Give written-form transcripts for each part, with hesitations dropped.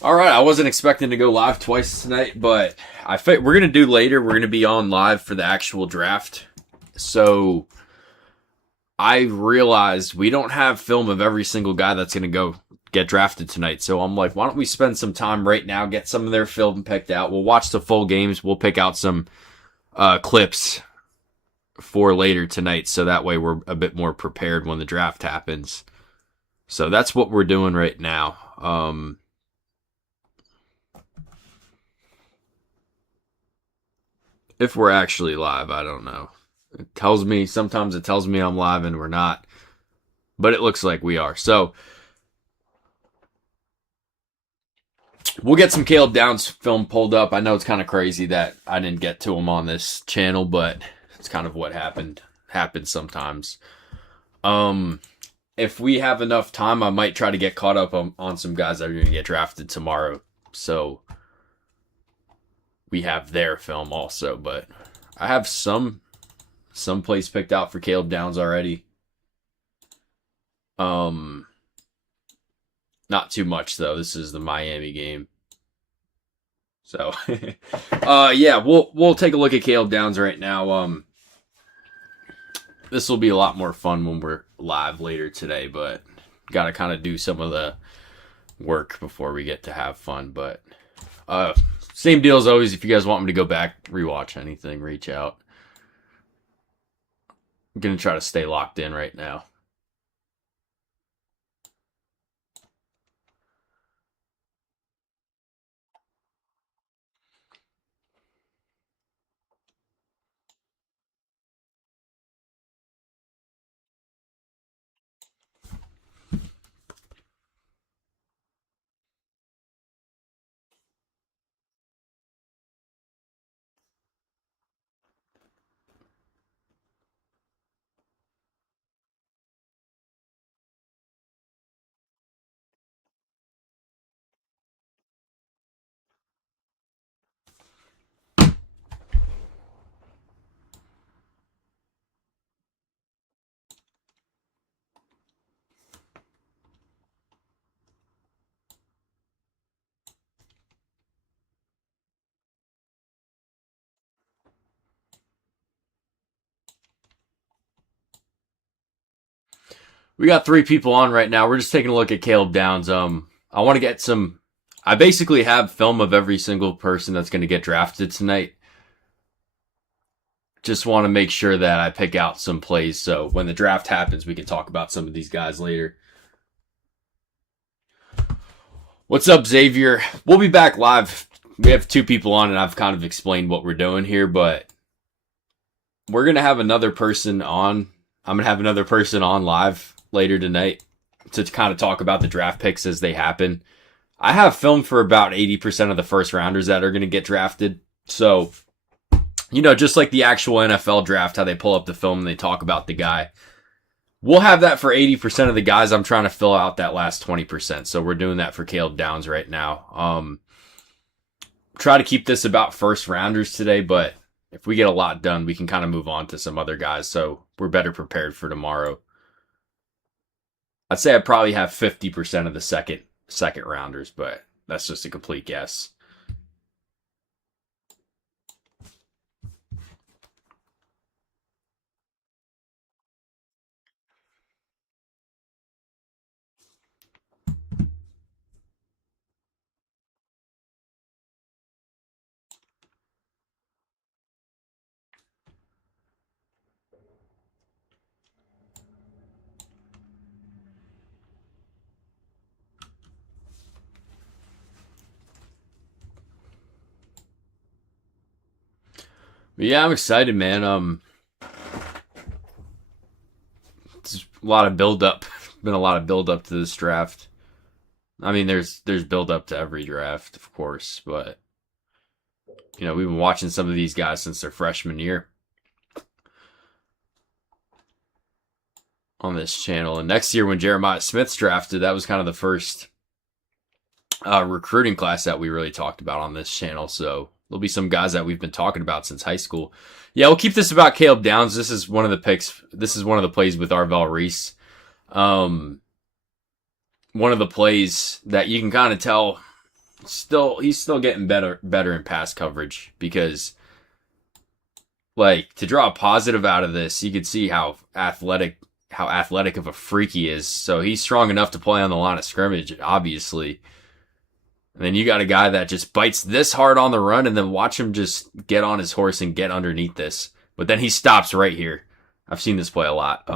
All right, I wasn't expecting to go live twice tonight, but we're gonna do later. We're gonna be on live for the actual draft. So I realized we don't have film of every single guy that's gonna go get drafted tonight. So I'm like, why don't we spend some time right now, get some of their film picked out? We'll watch the full games. We'll pick out some clips for later tonight, so that way we're a bit more prepared when the draft happens. So that's what we're doing right now. If we're actually live, I don't know. Sometimes it tells me I'm live and we're not, but it looks like we are. So we'll get some Caleb Downs film pulled up. I know it's kind of crazy that I didn't get to him on this channel, but it's kind of what happens sometimes. If we have enough time, I might try to get caught up on some guys that are going to get drafted tomorrow. So we have their film also, but I have some place picked out for Caleb Downs already. Not too much though. This is the Miami game. So yeah, we'll take a look at Caleb Downs right now. This will be a lot more fun when we're live later today, but got to kind of do some of the work before we get to have fun. But same deal as always. If you guys want me to go back, rewatch anything, reach out. I'm going to try to stay locked in right now. We got 3 people on right now. We're just taking a look at Caleb Downs. I want to get some. I basically have film of every single person that's going to get drafted tonight. Just want to make sure that I pick out some plays so when the draft happens, we can talk about some of these guys later. What's up, Xavier? We'll be back live. We have 2 people on, and I've kind of explained what we're doing here, but we're going to have another person on. I'm going to have another person on live later tonight to kind of talk about the draft picks as they happen. I have film for about 80% of the first rounders that are going to get drafted. So, just like the actual NFL draft, how they pull up the film and they talk about the guy. We'll have that for 80% of the guys. I'm trying to fill out that last 20%. So we're doing that for Caleb Downs right now. Try to keep this about first rounders today, but if we get a lot done, we can kind of move on to some other guys. So we're better prepared for tomorrow. I'd say I probably have 50% of the second rounders, but that's just a complete guess. But yeah, I'm excited, man. It's a lot of build up. Been a lot of build up to this draft. I mean, there's build up to every draft, of course, but we've been watching some of these guys since their freshman year on this channel. And next year, when Jeremiah Smith's drafted, that was kind of the first recruiting class that we really talked about on this channel. So there'll be some guys that we've been talking about since high school. Yeah, we'll keep this about Caleb Downs. This is one of the picks. This is one of the plays with Arvell Reese. One of the plays that you can kind of tell he's still getting better in pass coverage because like to draw a positive out of this, you could see how athletic of a freak he is. So he's strong enough to play on the line of scrimmage, obviously. And then you got a guy that just bites this hard on the run, and then watch him just get on his horse and get underneath this. But then he stops right here. I've seen this play a lot.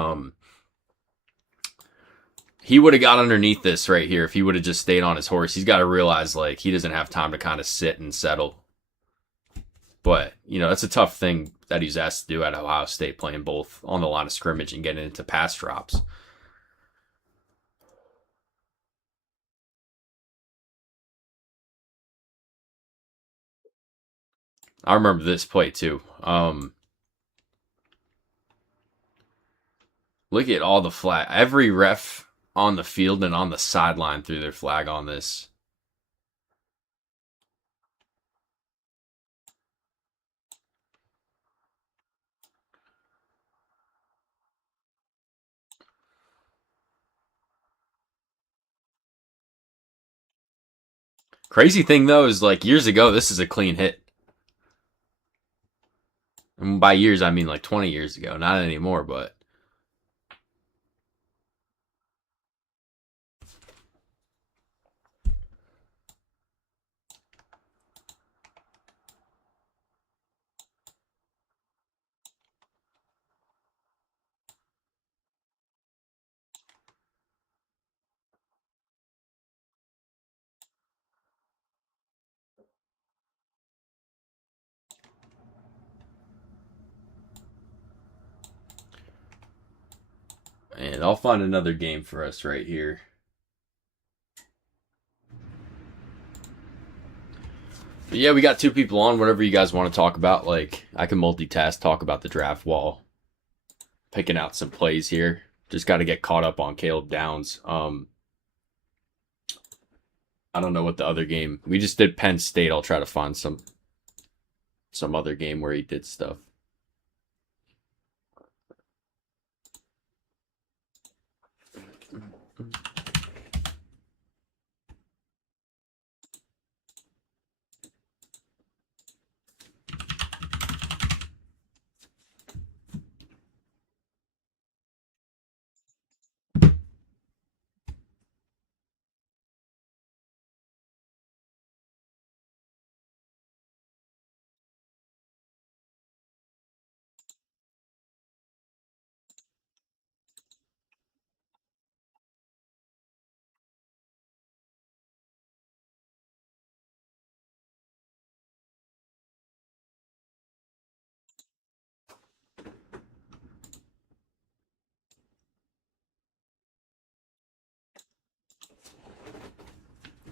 He would have got underneath this right here if he would have just stayed on his horse. He's got to realize like he doesn't have time to kind of sit and settle. But that's a tough thing that he's asked to do at Ohio State, playing both on the line of scrimmage and getting into pass drops. I remember this play too. Look at all the flag. Every ref on the field and on the sideline threw their flag on this. Crazy thing though is like years ago, this is a clean hit. And by years, I mean like 20 years ago. Not anymore, but and I'll find another game for us right here. But yeah, we got two people on. Whatever you guys want to talk about, like I can multitask, talk about the draft wall, picking out some plays here. Just got to get caught up on Caleb Downs. I don't know what the other game. We just did Penn State. I'll try to find some other game where he did stuff.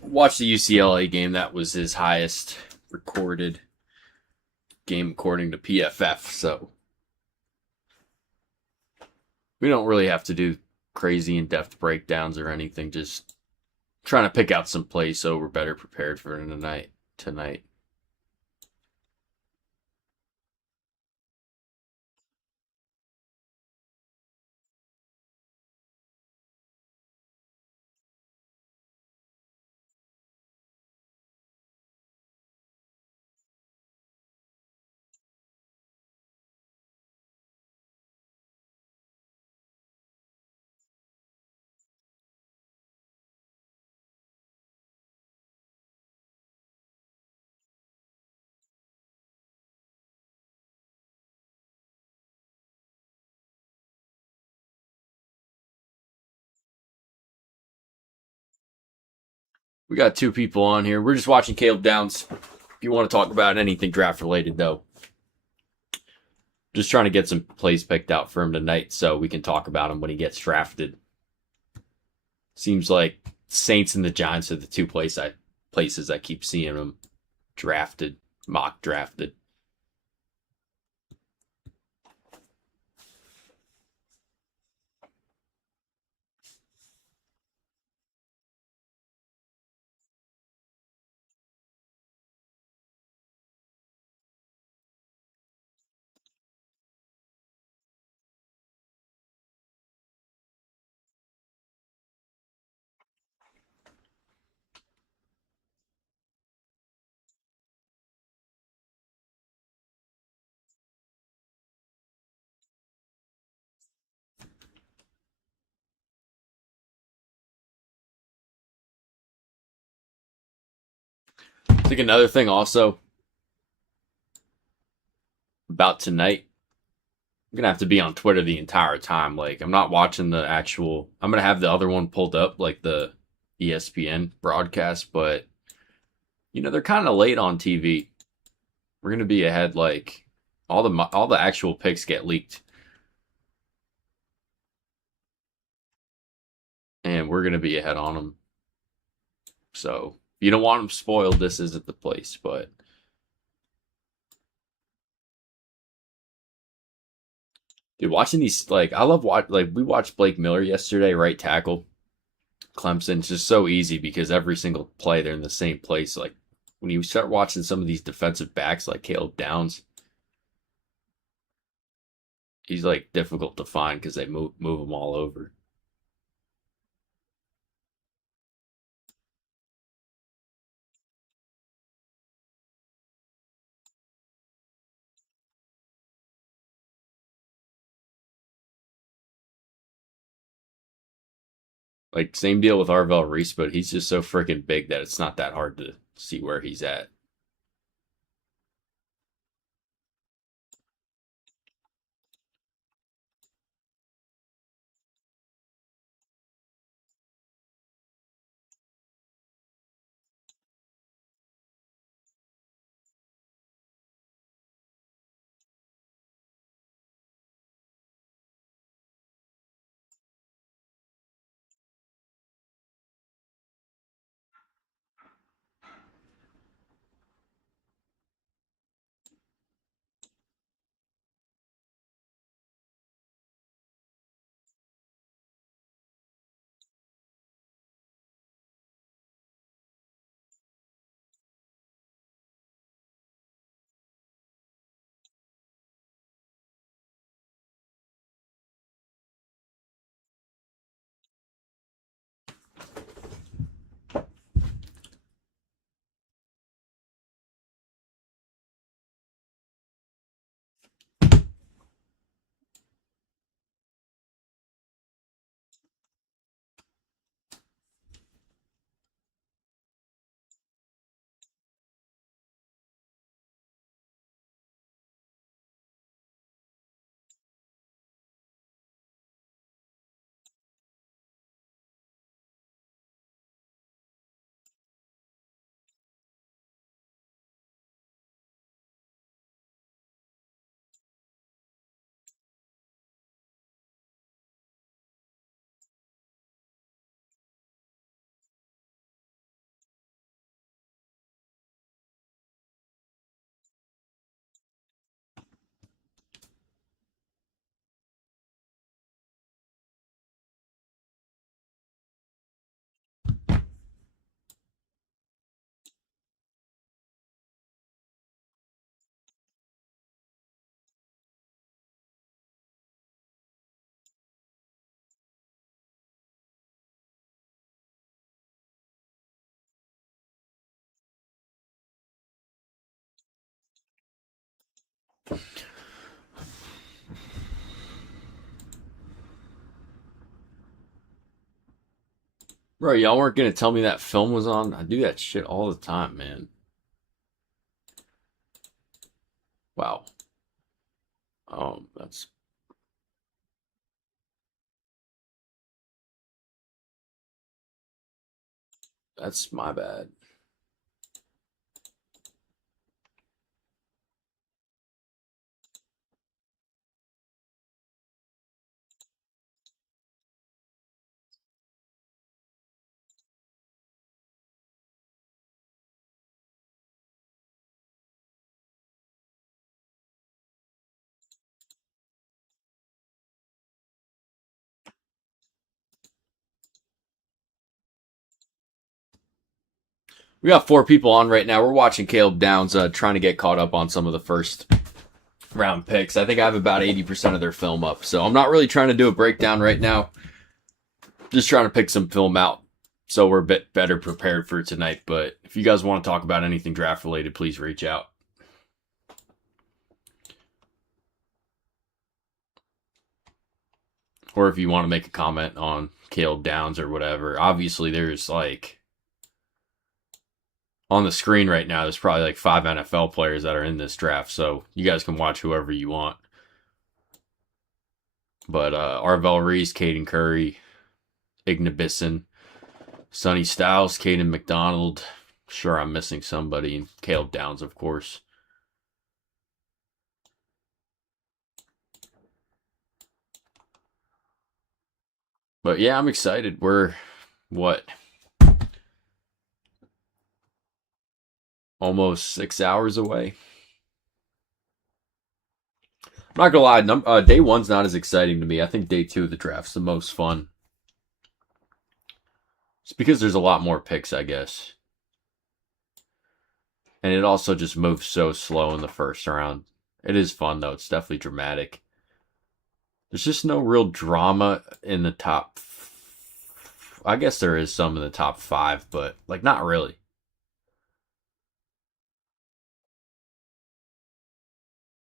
Watch the UCLA game. That was his highest recorded game according to PFF. So we don't really have to do crazy in-depth breakdowns or anything. Just trying to pick out some plays so we're better prepared for tonight. We got two people on here. We're just watching Caleb Downs. If you want to talk about anything draft related, though, just trying to get some plays picked out for him tonight so we can talk about him when he gets drafted. Seems like Saints and the Giants are the two places I keep seeing him drafted, mock drafted. think another thing also about tonight, I'm gonna have to be on Twitter the entire time. Like, I'm not watching the actual. I'm gonna have the other one pulled up, like the ESPN broadcast, but they're kind of late on TV. We're gonna be ahead. Like, all the actual picks get leaked, and we're gonna be ahead on them. So if you don't want them spoiled, this isn't the place. But dude, watching these, like, I love we watched Blake Miller yesterday, right tackle Clemson. It's just so easy because every single play they're in the same place. Like, when you start watching some of these defensive backs like Caleb Downs, he's like difficult to find because they move him all over. Like, same deal with Arvell Reese, but he's just so freaking big that it's not that hard to see where he's at. Bro, y'all weren't gonna tell me that film was on. I do that shit all the time, man. Wow. That's my bad. We got 4 people on right now. We're watching Caleb Downs, trying to get caught up on some of the first round picks. I think I have about 80% of their film up, so I'm not really trying to do a breakdown right now. Just trying to pick some film out so we're a bit better prepared for tonight. But if you guys want to talk about anything draft related, please reach out. Or if you want to make a comment on Caleb Downs or whatever. Obviously, there's like on the screen right now, there's probably like 5 NFL players that are in this draft, so you guys can watch whoever you want. But Arvell Reese, Caden Curry, Ignabison, Sonny Styles, Caden McDonald. Sure, I'm missing somebody, and Caleb Downs, of course. But yeah, I'm excited. We're what? Almost 6 hours away. I'm not gonna lie, day one's not as exciting to me. I think day two of the draft's the most fun. It's because there's a lot more picks, I guess. And it also just moves so slow in the first round. It is fun, though. It's definitely dramatic. There's just no real drama in the top. I guess there is some in the top 5, but like not really.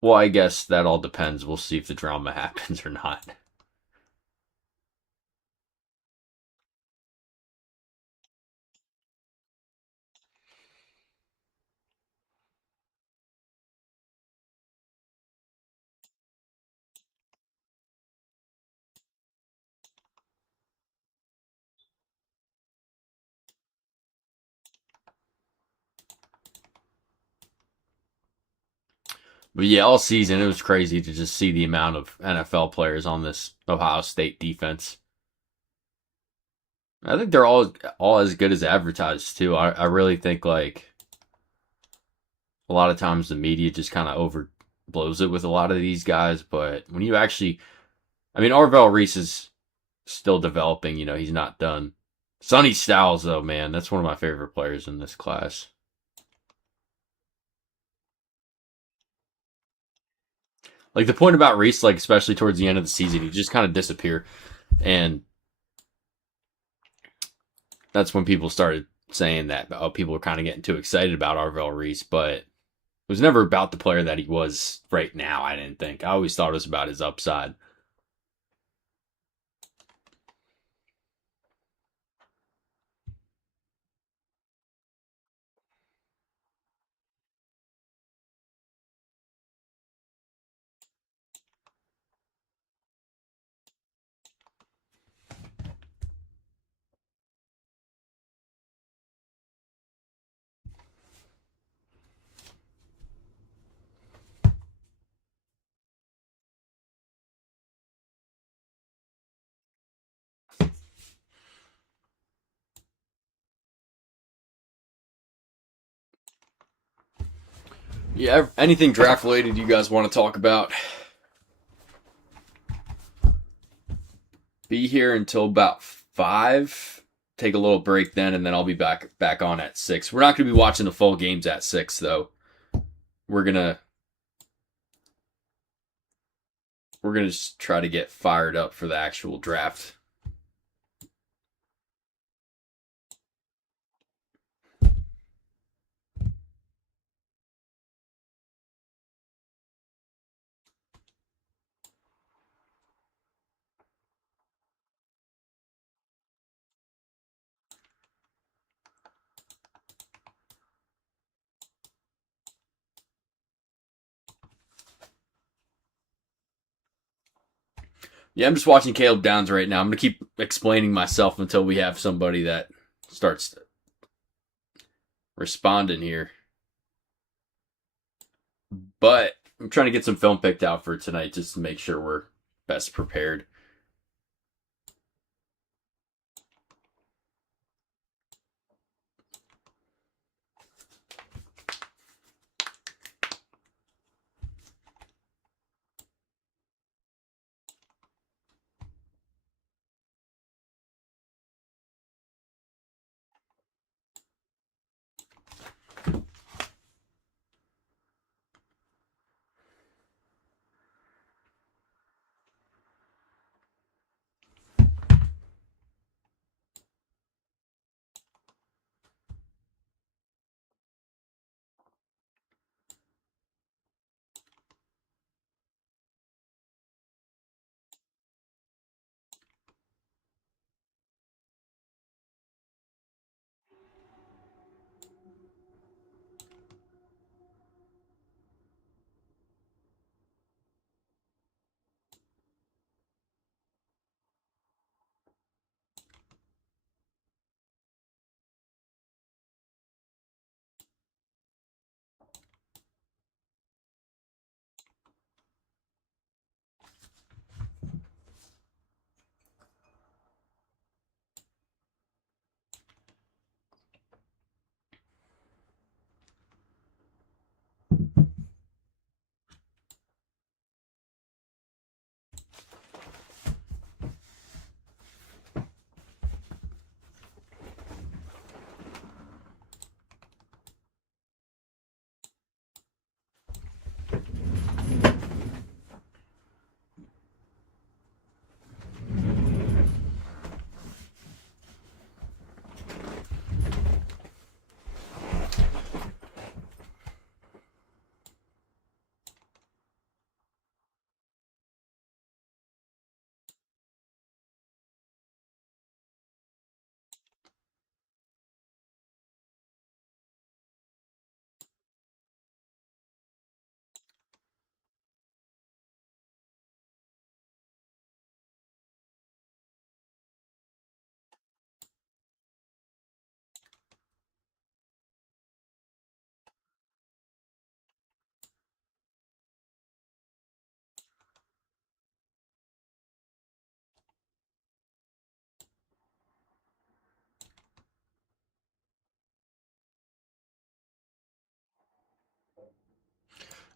Well, I guess that all depends. We'll see if the drama happens or not. But yeah, all season it was crazy to just see the amount of NFL players on this Ohio State defense. I think they're all as good as advertised too. I really think like a lot of times the media just kind of overblows it with a lot of these guys, but when you actually, I mean, Arvell Reese is still developing. You know, he's not done. Sonny Styles, though, man, that's one of my favorite players in this class. Like the point about Reese, like especially towards the end of the season, he just kind of disappeared, and that's when people started saying that people were kind of getting too excited about Arvell Reese, but it was never about the player that he was right now. I didn't think. I always thought it was about his upside. Yeah, anything draft related you guys want to talk about? Be here until about 5. Take a little break then, and then I'll be back on at 6. We're not going to be watching the full games at 6 though. We're gonna just try to get fired up for the actual draft. Yeah, I'm just watching Caleb Downs right now. I'm gonna keep explaining myself until we have somebody that starts responding here. But I'm trying to get some film picked out for tonight just to make sure we're best prepared.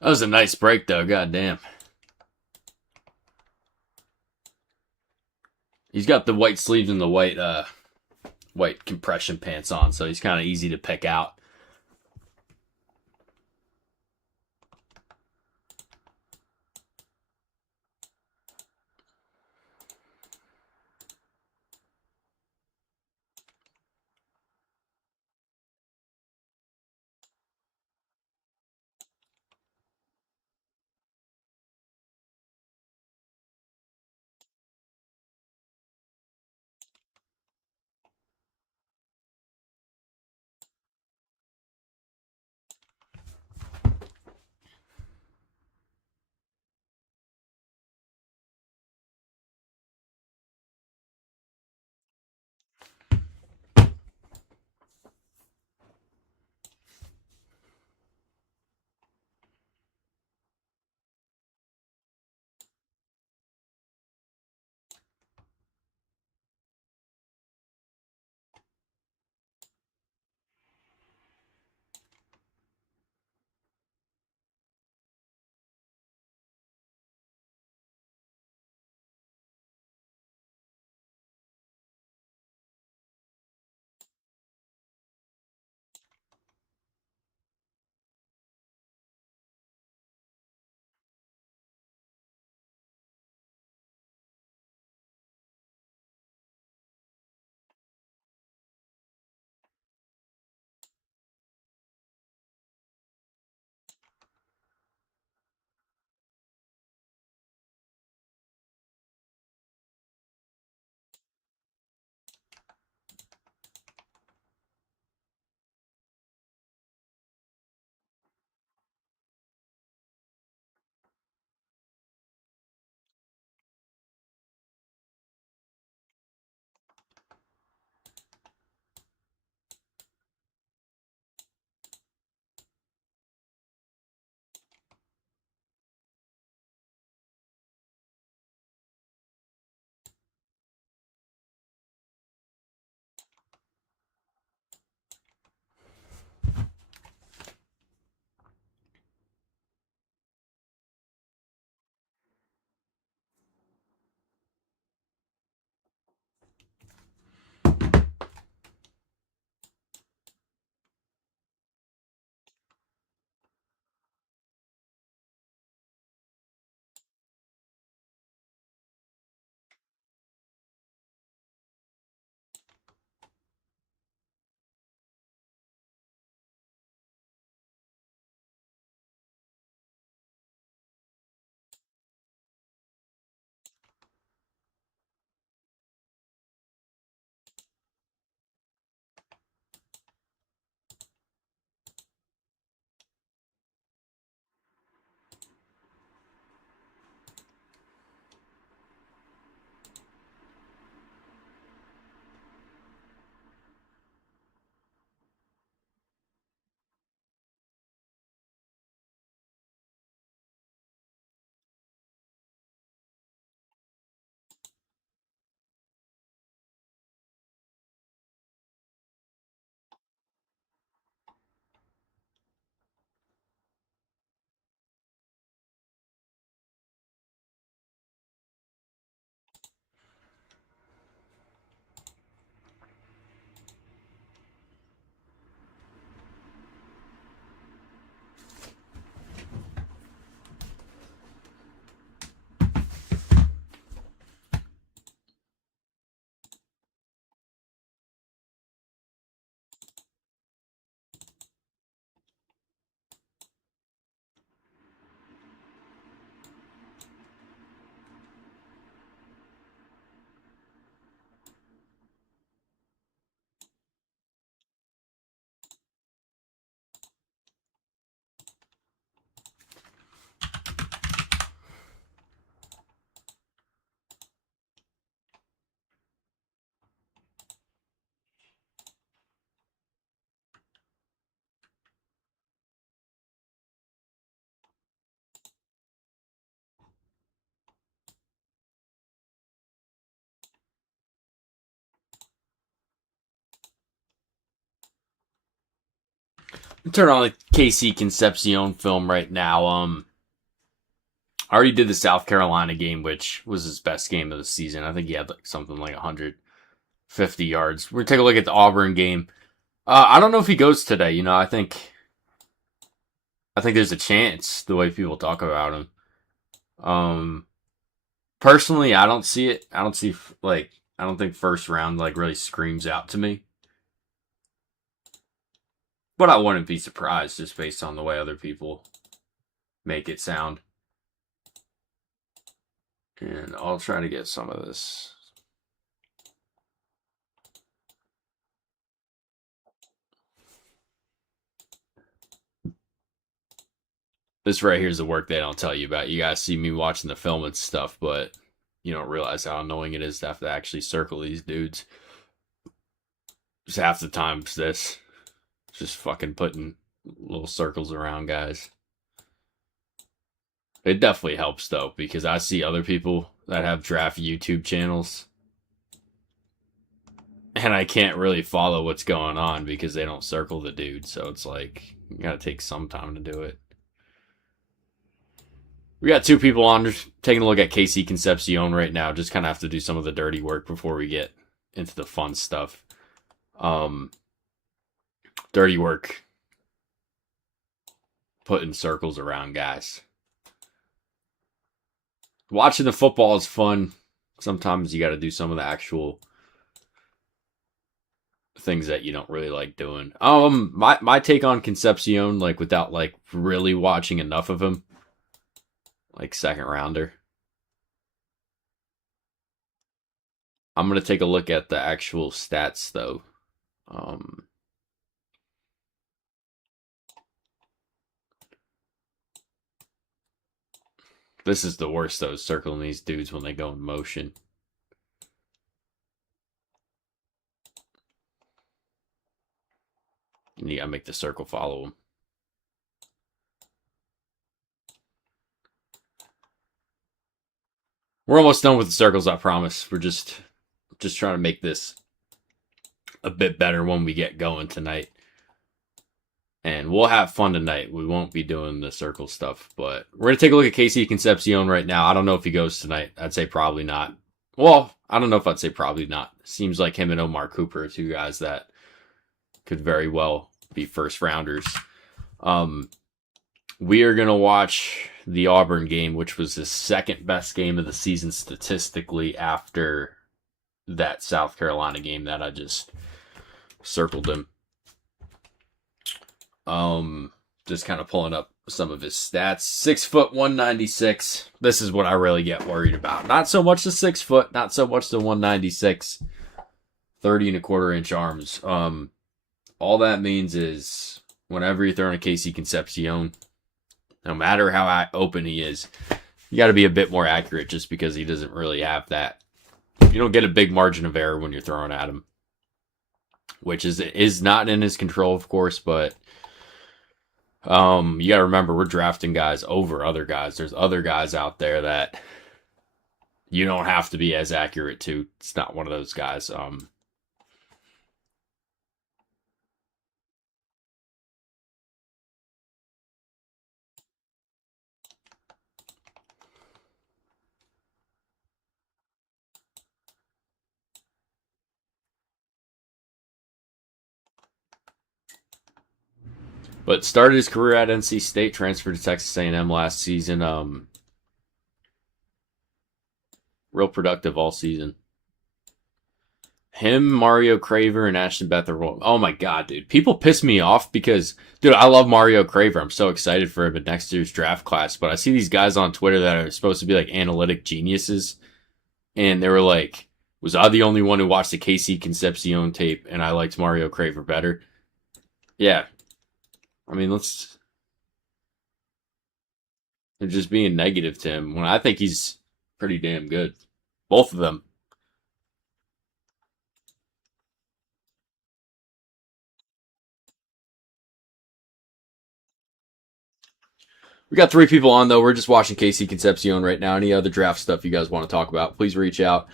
That was a nice break, though. God damn. He's got the white sleeves and the white compression pants on, so he's kind of easy to pick out. Turn on the KC Concepcion film right now. I already did the South Carolina game, which was his best game of the season. I think he had like something like 150 yards. We're gonna take a look at the Auburn game. I don't know if he goes today. You know, I think there's a chance the way people talk about him. Personally, I don't see it. I don't think first round like really screams out to me. But I wouldn't be surprised just based on the way other people make it sound. And I'll try to get some of this. This right here is the work they don't tell you about. You guys see me watching the film and stuff, but you don't realize how annoying it is to have to actually circle these dudes. Just half the time it's this. Just fucking putting little circles around guys. It definitely helps though, because I see other people that have draft YouTube channels and I can't really follow what's going on because they don't circle the dude. So it's like, you gotta take some time to do it. We got two people on taking a look at KC Concepcion right now. Just kind of have to do some of the dirty work before we get into the fun stuff. Dirty work. Putting circles around guys. Watching the football is fun. Sometimes you got to do some of the actual things that you don't really like doing. My take on Concepcion, like without like really watching enough of him, like second rounder. I'm gonna take a look at the actual stats though. This is the worst though, circling these dudes when they go in motion. And you gotta make the circle follow them. We're almost done with the circles, I promise. We're just trying to make this a bit better when we get going tonight. And we'll have fun tonight. We won't be doing the circle stuff, but we're going to take a look at KC Concepcion right now. I don't know if he goes tonight. I'd say probably not. Well, I don't know if I'd say probably not. Seems like him and Omar Cooper are two guys that could very well be first rounders. We are going to watch the Auburn game, which was the second best game of the season statistically after that South Carolina game that I just circled him. Just kind of pulling up some of his stats. 6 foot 196. This is what I really get worried about. Not so much the 6 foot, not so much the 196. 30 and a quarter inch arms. All that means is whenever you're throwing a KC Concepcion, no matter how open he is, you got to be a bit more accurate just because he doesn't really have that. You don't get a big margin of error when you're throwing at him, which is not in his control, of course, but you got to remember we're drafting guys over other guys. There's other guys out there that you don't have to be as accurate to. It's not one of those guys. But started his career at NC State, transferred to Texas A&M last season. Real productive all season. Him, Mario Craver, and Ashton Bethel. Oh my god, dude. People piss me off because, dude, I love Mario Craver. I'm so excited for him in next year's draft class. But I see these guys on Twitter that are supposed to be like analytic geniuses. And they were like, was I the only one who watched the KC Concepcion tape and I liked Mario Craver better? Yeah. I mean, they're just being negative to him when I think he's pretty damn good. Both of them. We got 3 people on though. We're just watching KC Concepcion right now. Any other draft stuff you guys want to talk about, please reach out.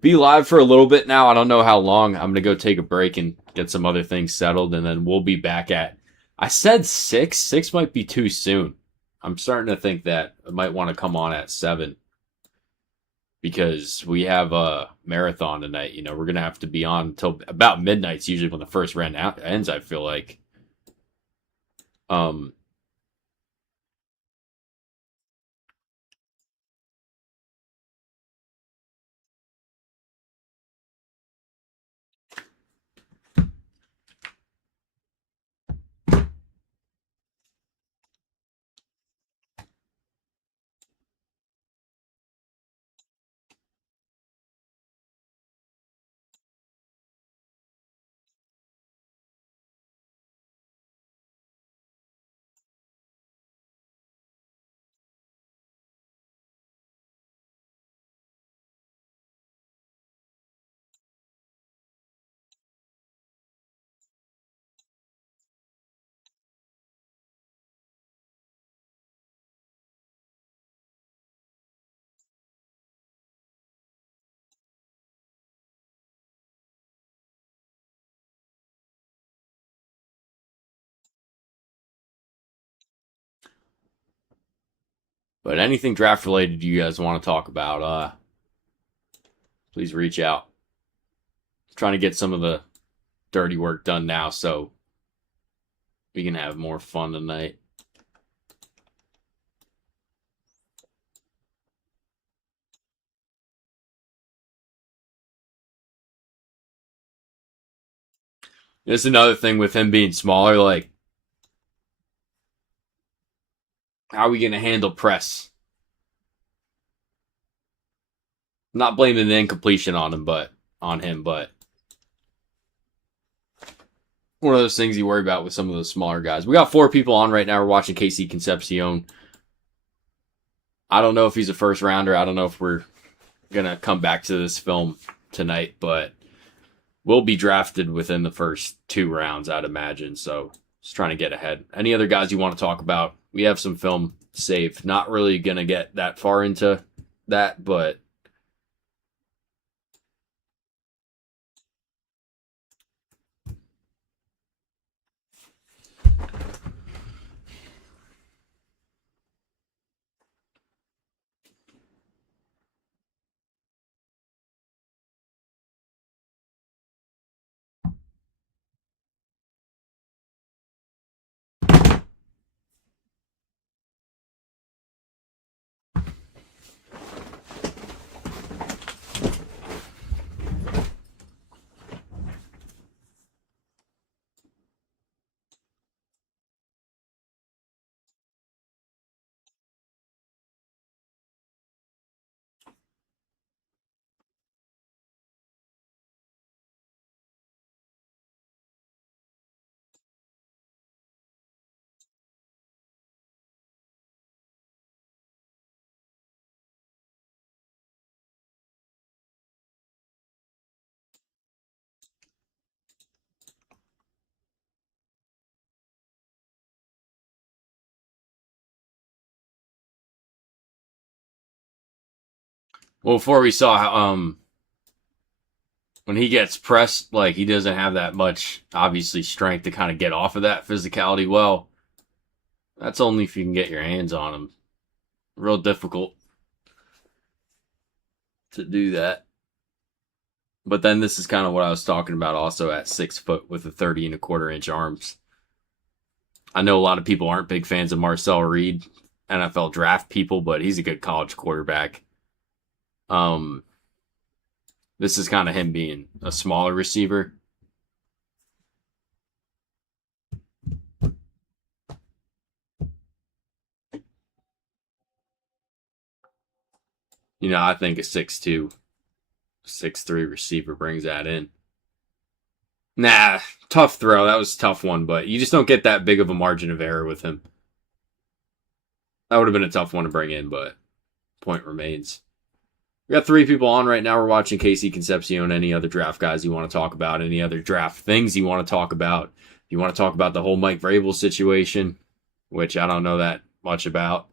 be live for a little bit now. I don't know how long. I'm going to go take a break and get some other things settled, and then we'll be back at, I said 6. 6 might be too soon. I'm starting to think that I might want to come on at 7 because we have a marathon tonight. You know, we're going to have to be on until about midnight. It's usually when the first round ends, I feel like. But anything draft related you guys want to talk about, please reach out. I'm trying to get some of the dirty work done now so we can have more fun tonight. There's another thing with him being smaller, like, how are we going to handle press? I'm not blaming the incompletion on him, but one of those things you worry about with some of those smaller guys. We got 4 people on right now. We're watching Casey Concepcion. I don't know if he's a first rounder. I don't know if we're going to come back to this film tonight, but will be drafted within the first 2 rounds, I'd imagine. So just trying to get ahead. Any other guys you want to talk about? We have some film saved. Not really going to get that far into that, but well, before we saw how, when he gets pressed, like, he doesn't have that much, obviously, strength to kind of get off of that physicality. Well, that's only if you can get your hands on him. Real difficult to do that. But then this is kind of what I was talking about also at 6 foot with the 30 1/4 inch arms. I know a lot of people aren't big fans of Marcel Reed, NFL draft people, but he's a good college quarterback. This is kind of him being a smaller receiver. You know, I think a 6'2", 6'3" receiver brings that in. Nah, tough throw. That was a tough one, but you just don't get that big of a margin of error with him. That would have been a tough one to bring in, but point remains. We got 3 people on right now. We're watching Casey Concepcion. Any other draft guys you want to talk about? Any other draft things you want to talk about? You want to talk about the whole Mike Vrabel situation, which I don't know that much about,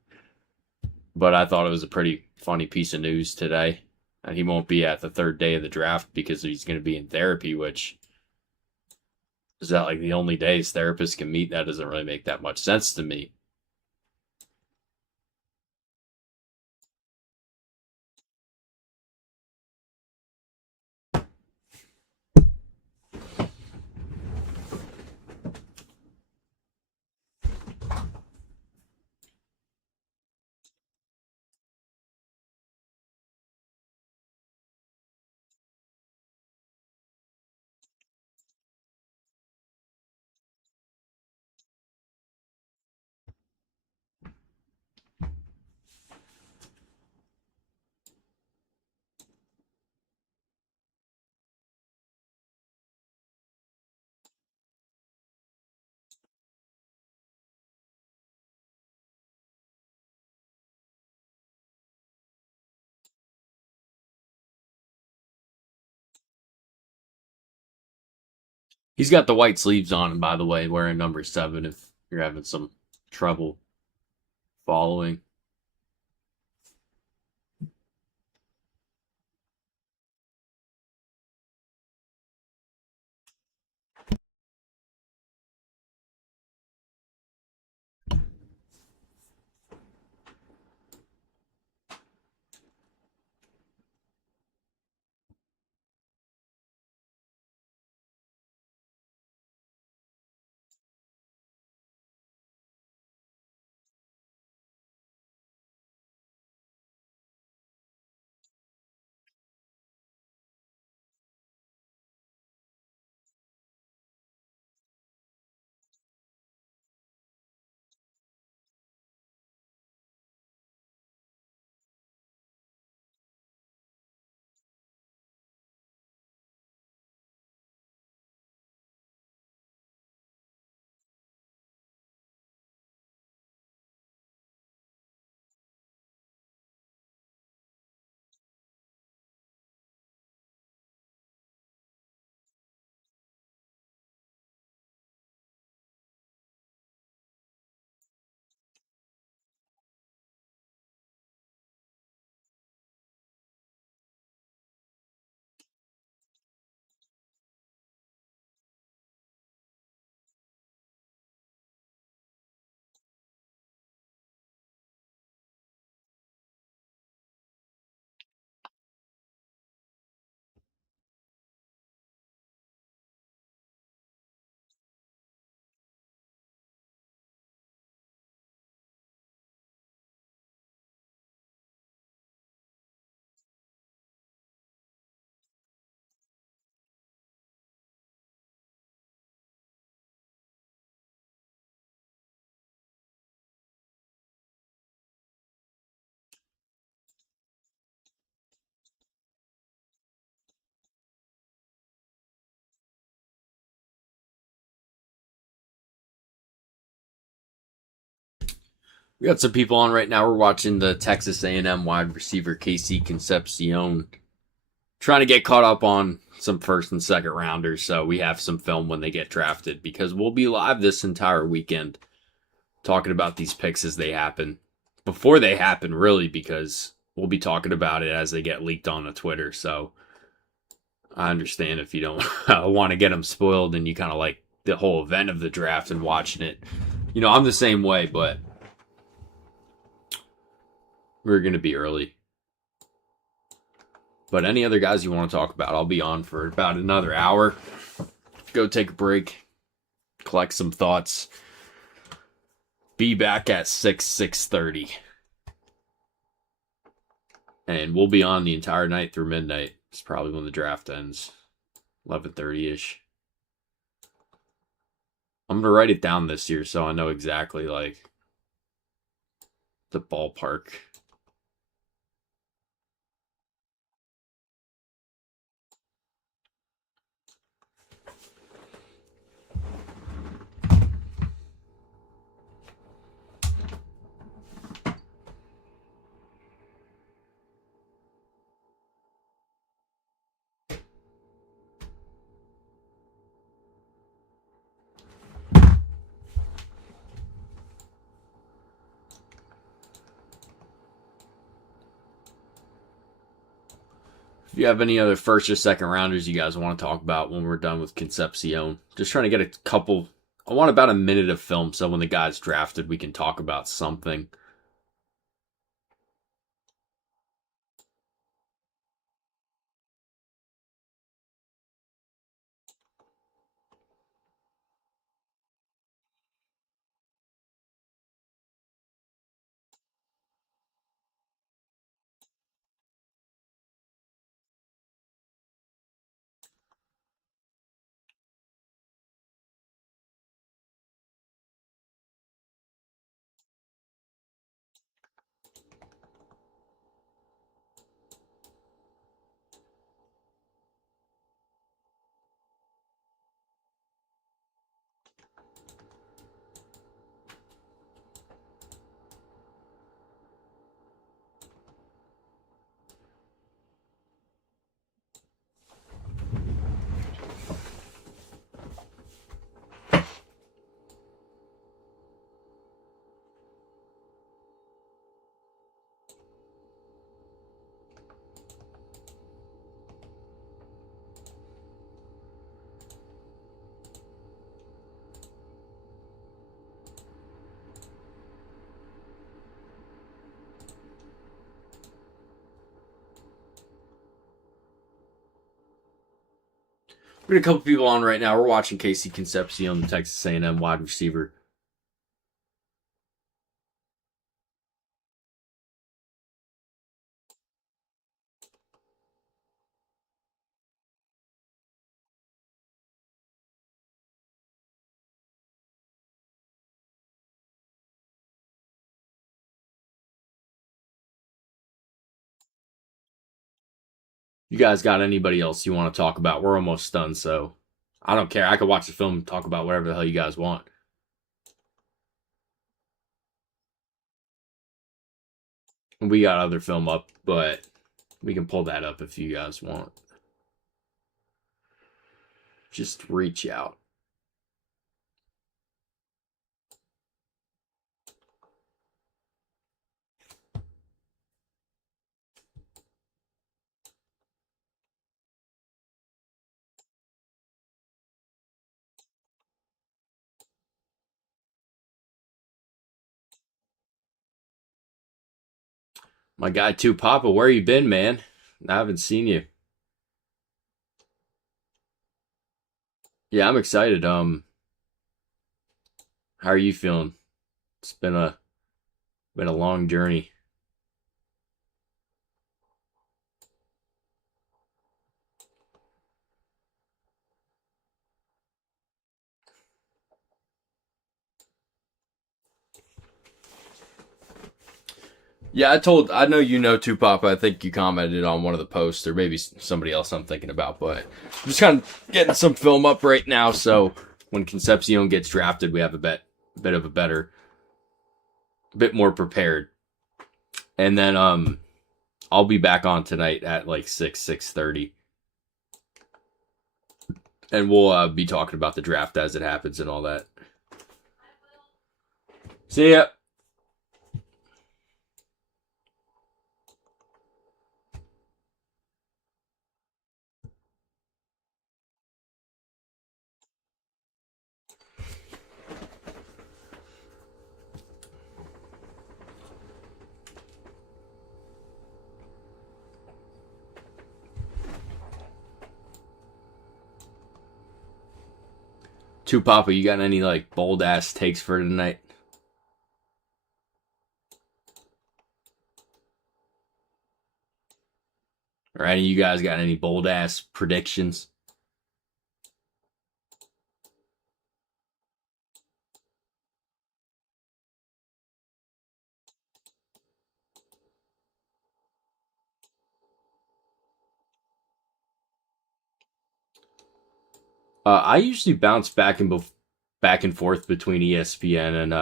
but I thought it was a pretty funny piece of news today. And he won't be at the third day of the draft because he's going to be in therapy, which is that like the only days therapists can meet? That doesn't really make that much sense to me. He's got the white sleeves on, by the way, wearing number 7 if you're having some trouble following. We got some people on right now. We're watching the Texas A&M wide receiver Casey Concepcion, trying to get caught up on some first and second rounders, so we have some film when they get drafted because we'll be live this entire weekend talking about these picks as they happen. Before they happen, really, because we'll be talking about it as they get leaked on the Twitter. So I understand if you don't want to get them spoiled and you kind of like the whole event of the draft and watching it. You know, I'm the same way, but we're going to be early. But any other guys you want to talk about, I'll be on for about another hour. Go take a break, collect some thoughts. Be back at 6:30. And we'll be on the entire night through midnight. It's probably when the draft ends. 11:30-ish. I'm going to write it down this year so I know exactly, like, the ballpark. If you have any other first or second rounders you guys want to talk about when we're done with Concepcion, just trying to get a couple. I want about a minute of film so when the guy's drafted, we can talk about something. We got a couple people on right now. We're watching Casey Concepcion, the Texas A&M wide receiver. You guys got anybody else you want to talk about? We're almost done, so I don't care. I could watch the film and talk about whatever the hell you guys want. We got other film up, but we can pull that up if you guys want. Just reach out. My guy, too, Papa, where you been, man? I haven't seen you. Yeah, I'm excited. How are you feeling? It's been a long journey. Yeah, I know you know too, Papa. I think you commented on one of the posts, or maybe somebody else I'm thinking about, but I'm just kind of getting some film up right now, so when Concepcion gets drafted, we have bit of a bit more prepared. And then, I'll be back on tonight at like 6:30. And we'll be talking about the draft as it happens and all that. See ya. Two Papa, you got any like bold ass takes for tonight? Or any of you guys got any bold ass predictions? I usually bounce back and forth between ESPN and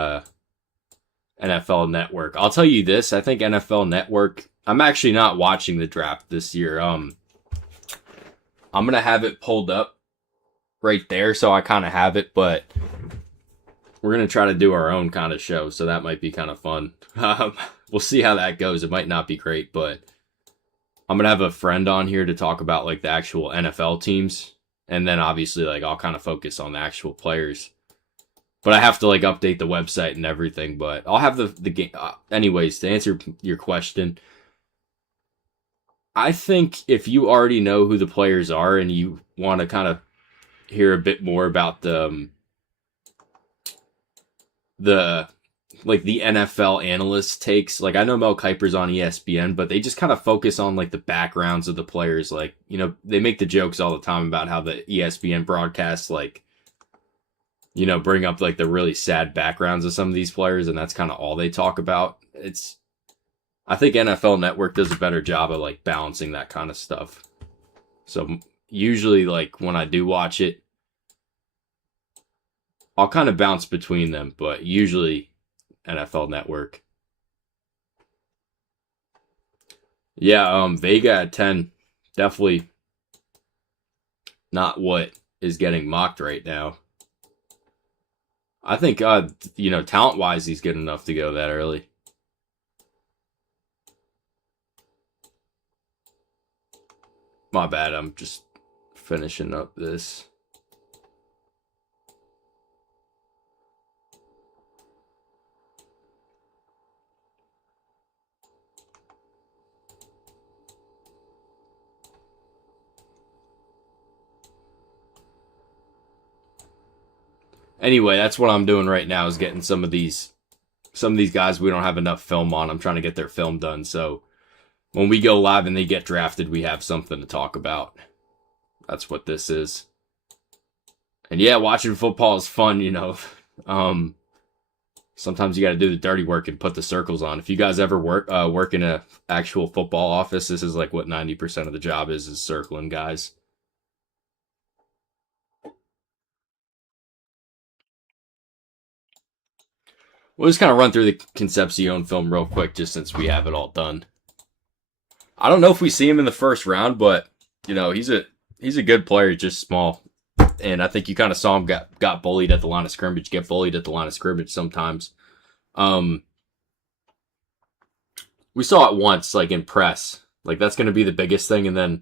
NFL Network. I'll tell you this: I think NFL Network. I'm actually not watching the draft this year. I'm gonna have it pulled up right there, so I kind of have it, but we're gonna try to do our own kind of show, so that might be kind of fun. We'll see how that goes. It might not be great, but I'm gonna have a friend on here to talk about like the actual NFL teams, and then obviously like I'll kind of focus on the actual players. But I have to like update the website and everything. But I'll have the game. Anyways, to answer your question, I think if you already know who the players are and you want to kind of hear a bit more about the like the NFL analyst takes. Like I know Mel Kiper's on ESPN, but they just kind of focus on like the backgrounds of the players. Like, you know, they make the jokes all the time about how the ESPN broadcasts like, you know, bring up like the really sad backgrounds of some of these players, and that's kind of all they talk about. It's I think NFL Network does a better job of like balancing that kind of stuff. So usually like when I do watch it, I'll kind of bounce between them, but usually NFL Network. Yeah, Vega at 10, definitely not what is getting mocked right now. I think, you know, talent wise, he's good enough to go that early. My bad. I'm just finishing up this. Anyway, that's what I'm doing right now is getting some of these guys we don't have enough film on. I'm trying to get their film done. So when we go live and they get drafted, we have something to talk about. That's what this is. And yeah, watching football is fun, you know. Sometimes you got to do the dirty work and put the circles on. If you guys ever work in a actual football office, this is like what 90% of the job is circling guys. We'll just kind of run through the Concepcion film real quick, just since we have it all done. I don't know if we see him in the first round, but you know he's a good player, just small, and I think you kind of saw him got bullied at the line of scrimmage, get bullied at the line of scrimmage sometimes. We saw it once, like in press, like that's going to be the biggest thing, and then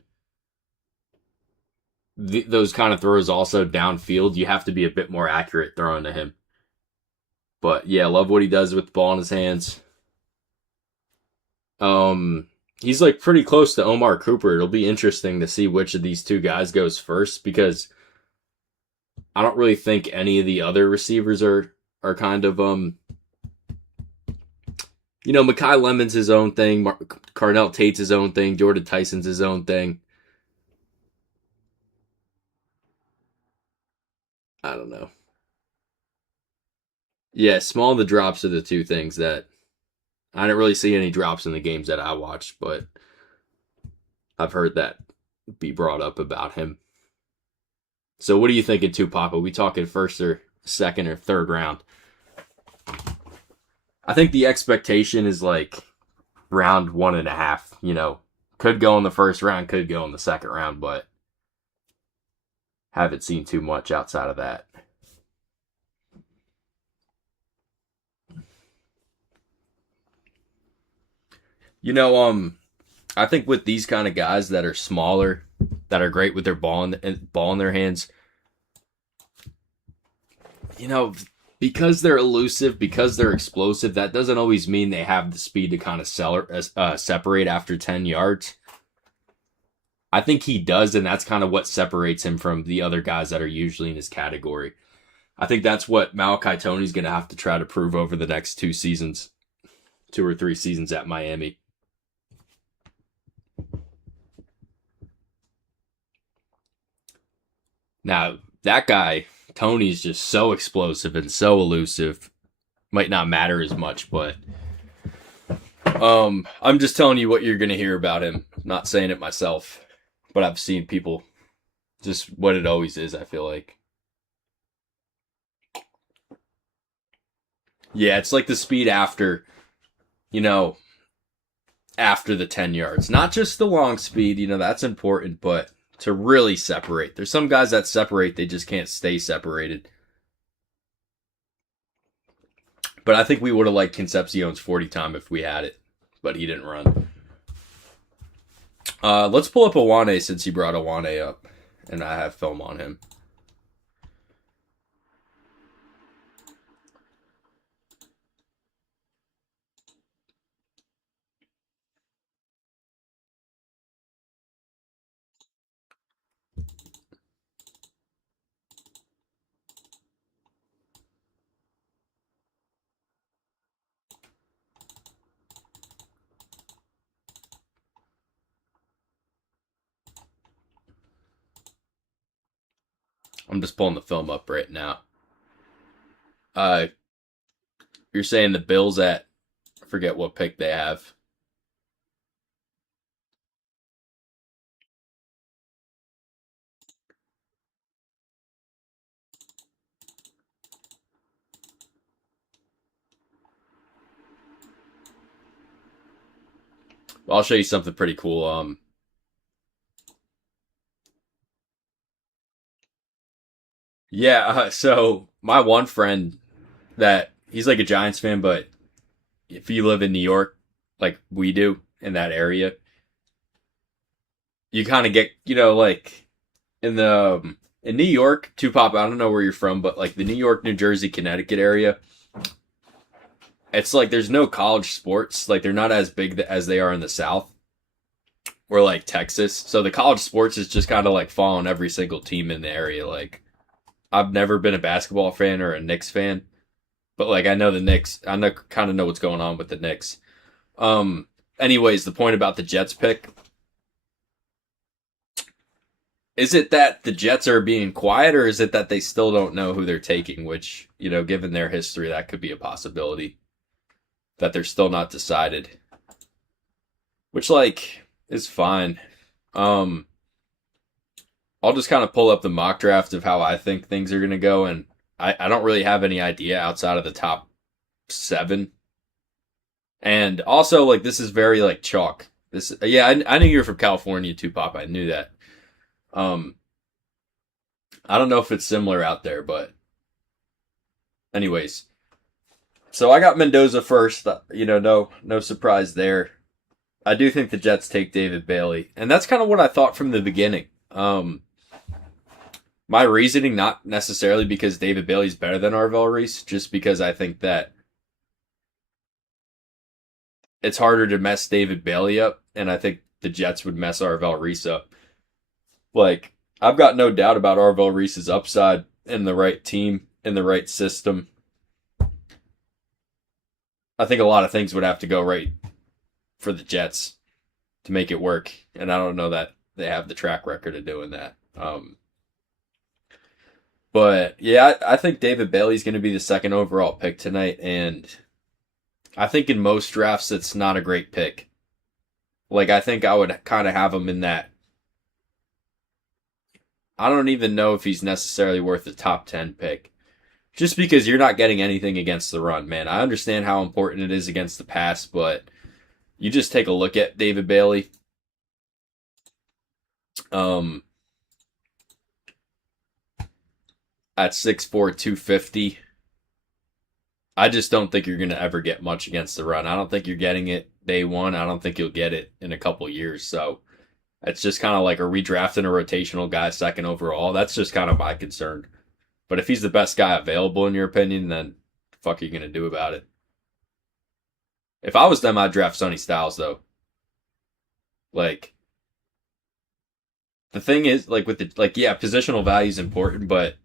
those kind of throws also downfield, you have to be a bit more accurate throwing to him. But yeah, love what he does with the ball in his hands. He's like pretty close to Omar Cooper. It'll be interesting to see which of these two guys goes first because I don't really think any of the other receivers are kind of you know, Makai Lemon's his own thing, Carnell Tate's his own thing, Jordan Tyson's his own thing. I don't know. Yeah, small the drops are the two things that I didn't really see any drops in the games that I watched, but I've heard that be brought up about him. So what are you thinking, Tupapa? Are we talking first or second or third round? I think the expectation is like round 1.5. You know, could go in the first round, could go in the second round, but haven't seen too much outside of that. You know, I think with these kind of guys that are smaller, that are great with their ball in their hands, you know, because they're elusive, because they're explosive, that doesn't always mean they have the speed to kind of separate after 10 yards. I think he does, and that's kind of what separates him from the other guys that are usually in his category. I think that's what Malachi Tony's going to have to try to prove over the next 2 or 3 seasons at Miami. Now, that guy, Tony's just so explosive and so elusive. Might not matter as much, but I'm just telling you what you're going to hear about him. Not saying it myself, but I've seen people just what it always is, I feel like. Yeah, it's like the speed after, you know, after the 10 yards. Not just the long speed, you know, that's important, but to really separate. There's some guys that separate, they just can't stay separated. But I think we would have liked Concepcion's 40 time if we had it, but he didn't run. Let's pull up Awane since you brought Awane up, and I have film on him. I'm just pulling the film up right now. Uh, you're saying the Bills at, I forget what pick they have. Well, I'll show you something pretty cool. Yeah. So my one friend that he's like a Giants fan, but if you live in New York, like we do in that area, you kind of get, like in the in New York, to pop. I don't know where you're from, but like the New York, New Jersey, Connecticut area, it's like there's no college sports. Like they're not as big as they are in the South or like Texas. So the college sports is just kind of like following every single team in the area. Like I've never been a basketball fan or a Knicks fan, but like I know the Knicks. I know kind of know what's going on with the Knicks. Um. Anyways, the point about the Jets pick, is it that the Jets are being quiet, or is it that they still don't know who they're taking? Which, given their history, that could be a possibility that they're still not decided. Which, like, is fine. Um, I'll just kind of pull up the mock draft of how I think things are going to go, and I don't really have any idea outside of the top seven. And also, like, this is very like chalk. This, yeah, I knew you were from California too, Pop. I knew that. Um, I don't know if it's similar out there, but anyways, so I got Mendoza first. No surprise there. I do think the Jets take David Bailey, and that's kind of what I thought from the beginning. My reasoning, not necessarily because David Bailey's better than Arvell Reese, just because I think that it's harder to mess David Bailey up, and I think the Jets would mess Arvell Reese up. Like, I've got no doubt about Arvell Reese's upside in the right team, in the right system. I think a lot of things would have to go right for the Jets to make it work, and I don't know that they have the track record of doing that. But yeah, I think David Bailey's going to be the second overall pick tonight, and I think in most drafts it's not a great pick. Like I think I would kind of have him in that. I don't even know if he's necessarily worth the top 10 pick. Just because you're not getting anything against the run, man. I understand how important it is against the pass, but you just take a look at David Bailey. Um, at 6'4", 250. I just don't think you're going to ever get much against the run. I don't think you're getting it day one. I don't think you'll get it in a couple years. So it's just kind of like, are we drafting a rotational guy second overall? That's just kind of my concern. But if he's the best guy available, in your opinion, then the fuck are you going to do about it? If I was them, I'd draft Sonny Styles, though. Like, the thing is, like, yeah, positional value is important, but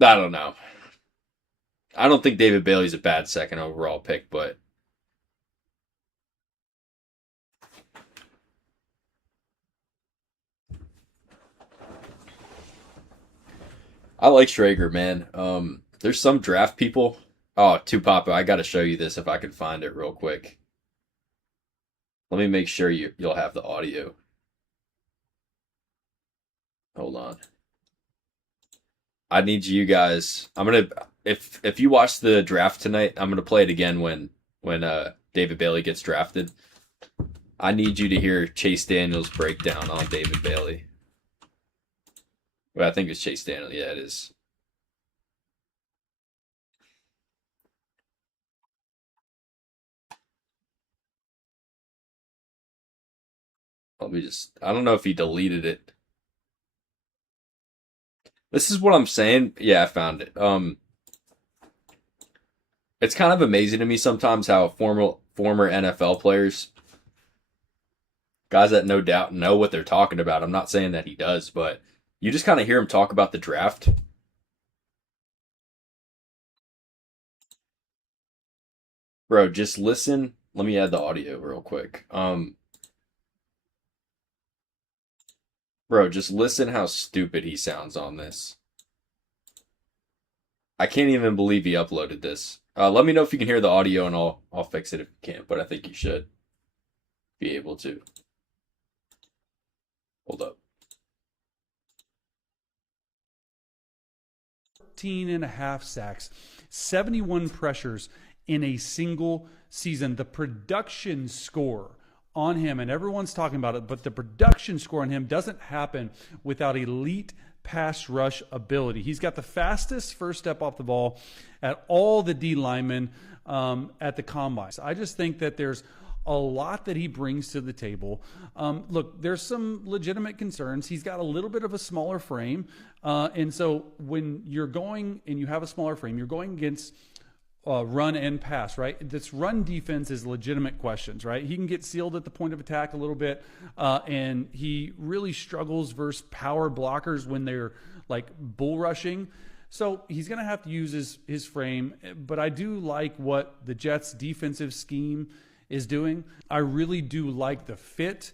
I don't know. I don't think David Bailey's a bad second overall pick, but I like Schrager, man. There's some draft people. Oh, Tupapa, I got to show you this if I can find it real quick. Let me make sure you'll have the audio. Hold on. I need you guys. I'm gonna if you watch the draft tonight, I'm gonna play it again when David Bailey gets drafted. I need you to hear Chase Daniel's breakdown on David Bailey. Well, I think it's Chase Daniel. Yeah, it is. I don't know if he deleted it. This is what I'm saying. Yeah, I found it. It's kind of amazing to me sometimes how former NFL players, guys that no doubt know what they're talking about. I'm not saying that he does, but you just kind of hear him talk about the draft. Bro, just listen. Let me add the audio real quick. Bro, just listen how stupid he sounds on this. I can't even believe he uploaded this. Let me know if you can hear the audio, and I'll fix it if you can't. But I think you should be able to. Hold up. 14 and a half sacks, 71 pressures in a single season. The production score on him, and everyone's talking about it, but the production score on him doesn't happen without elite pass rush ability. He's got the fastest first step off the ball at all the D linemen at the combine. I just think that there's a lot that he brings to the table. Look, there's some legitimate concerns. He's got a little bit of a smaller frame. And so when you're going and you have a smaller frame, you're going against run and pass, right? This run defense is legitimate questions, right? He can get sealed at the point of attack a little bit, and he really struggles versus power blockers when they're like bull rushing. So he's going to have to use his frame, but I do like what the Jets' defensive scheme is doing. I really do like the fit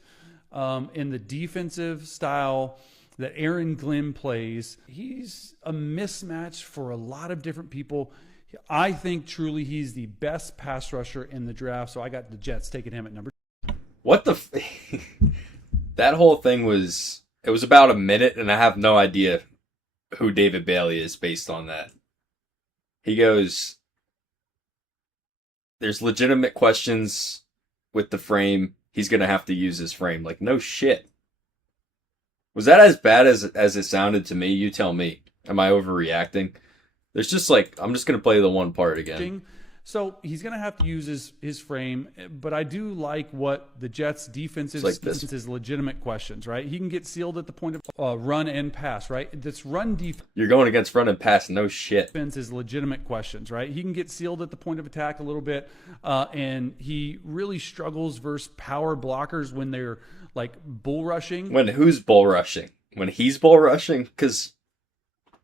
in the defensive style that Aaron Glenn plays. He's a mismatch for a lot of different people. I think truly he's the best pass rusher in the draft, so I got the Jets taking him at number 2. What the that whole thing was, it was about a minute, and I have no idea who David Bailey is based on that. He goes, there's legitimate questions with the frame. He's going to have to use his frame. Like, no shit. Was that as bad as it sounded to me? You tell me. Am I overreacting? There's just like, I'm just going to play the one part again. So he's going to have to use his frame, but I do like what the Jets' defensive is legitimate questions, right? He can get sealed at the point of run and pass, right? This run defense. You're going against run and pass, no shit. Defense is legitimate questions, right? He can get sealed at the point of attack a little bit, and he really struggles versus power blockers when they're like bull rushing. When who's bull rushing? When he's bull rushing? Because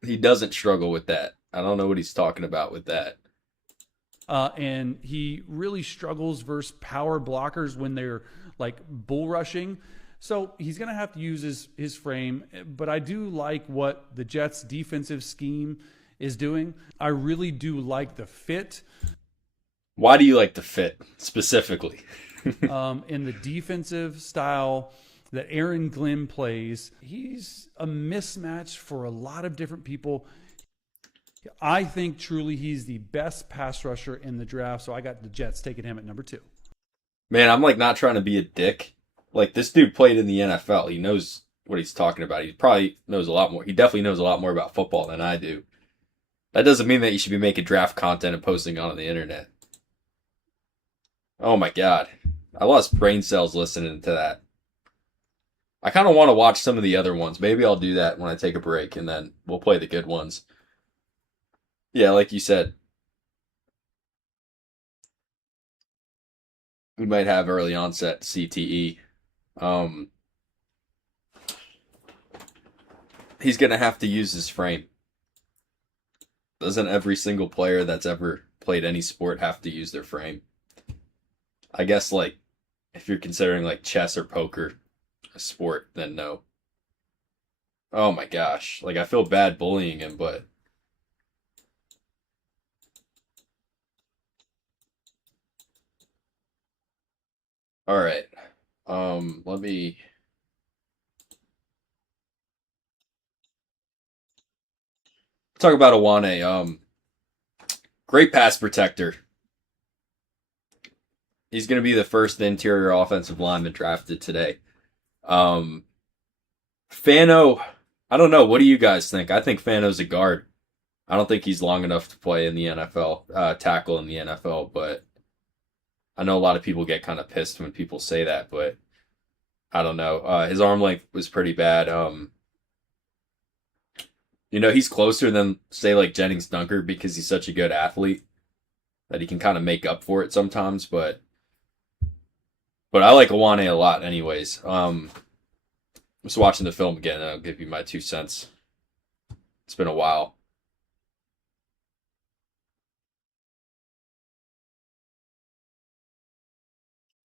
he doesn't struggle with that. I don't know what he's talking about with that. And he really struggles versus power blockers when they're like bull rushing. So he's going to have to use his frame, but I do like what the Jets' defensive scheme is doing. I really do like the fit. Why do you like the fit specifically? In the defensive style that Aaron Glenn plays, he's a mismatch for a lot of different people. I think truly he's the best pass rusher in the draft, so I got the Jets taking him at number 2. Man, I'm like not trying to be a dick. Like, this dude played in the NFL. He knows what he's talking about. He probably knows a lot more. He definitely knows a lot more about football than I do. That doesn't mean that you should be making draft content and posting on the internet. Oh my god. I lost brain cells listening to that. I kind of want to watch some of the other ones. Maybe I'll do that when I take a break, and then we'll play the good ones. Yeah, like you said, we might have early onset CTE. He's going to have to use his frame. Doesn't every single player that's ever played any sport have to use their frame? I guess, like, if you're considering, like, chess or poker a sport, then no. Oh my gosh. Like, I feel bad bullying him, but all right. Let me talk about Awane. Great pass protector. He's going to be the first interior offensive lineman drafted today. Fano, I don't know. What do you guys think? I think Fano's a guard. I don't think he's long enough to play in the NFL, tackle in the NFL, but I know a lot of people get kind of pissed when people say that, but I don't know. His arm length was pretty bad. He's closer than say like Jennings Dunker because he's such a good athlete that he can kind of make up for it sometimes. But I like Awane a lot, anyways. Just watching the film again, and I'll give you my 2 cents. It's been a while.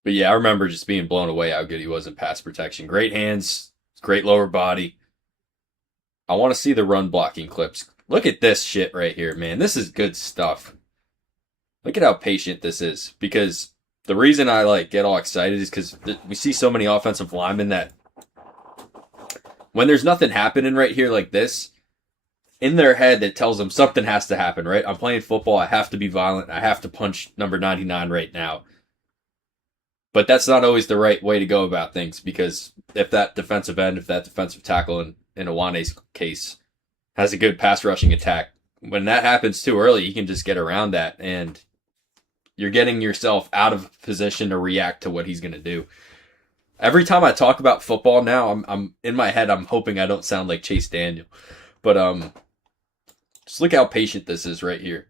But yeah, I remember just being blown away how good he was in pass protection. Great hands, great lower body. I want to see the run blocking clips. Look at this shit right here, man. This is good stuff. Look at how patient this is. Because the reason I like get all excited is because we see so many offensive linemen that when there's nothing happening right here like this, in their head that tells them something has to happen, right? I'm playing football. I have to be violent. I have to punch number 99 right now. But that's not always the right way to go about things because if that defensive end, if that defensive tackle in Awane's case has a good pass rushing attack, when that happens too early, you can just get around that and you're getting yourself out of position to react to what he's going to do. Every time I talk about football now, I'm in my head, I'm hoping I don't sound like Chase Daniel. But just look how patient this is right here.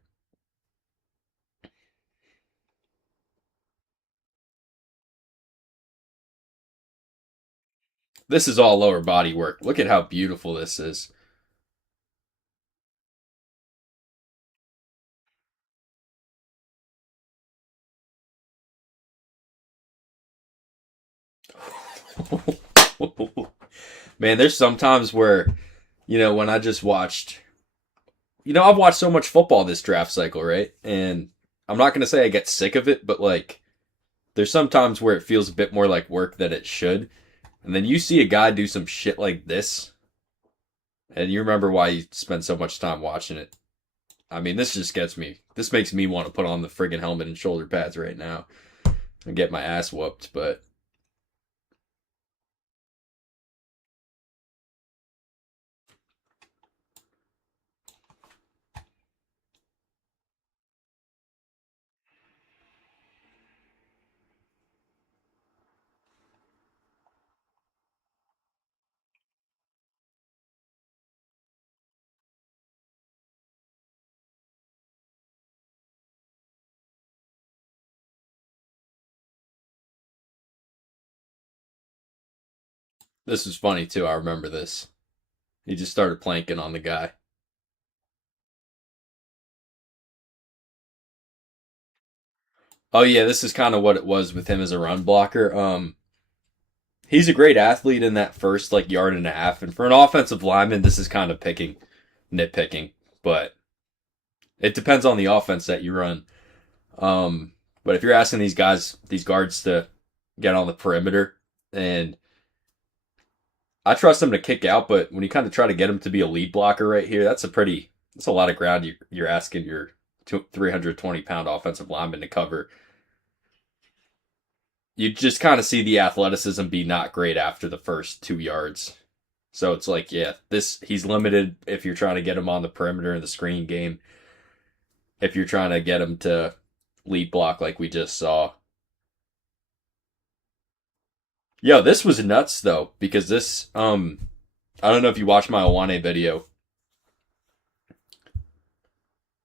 This is all lower body work. Look at how beautiful this is. Man, there's some times where, when I just watched, I've watched so much football this draft cycle, right? And I'm not going to say I get sick of it, but like, there's some times where it feels a bit more like work than it should. And then you see a guy do some shit like this, and you remember why you spend so much time watching it. I mean, this just gets me. This makes me want to put on the friggin' helmet and shoulder pads right now and get my ass whooped, but this was funny too. I remember this. He just started planking on the guy. Oh yeah, this is kind of what it was with him as a run blocker. He's a great athlete in that first like yard and a half, and for an offensive lineman, this is kind of nitpicking, but it depends on the offense that you run. But if you're asking these guards to get on the perimeter, and I trust them to kick out, but when you kind of try to get him to be a lead blocker right here, that's a lot of ground you're asking your 320-pound offensive lineman to cover. You just kind of see the athleticism be not great after the first 2 yards. So it's like, yeah, he's limited if you're trying to get him on the perimeter in the screen game. If you're trying to get him to lead block like we just saw. Yo, this was nuts though, because I don't know if you watched my Awane video.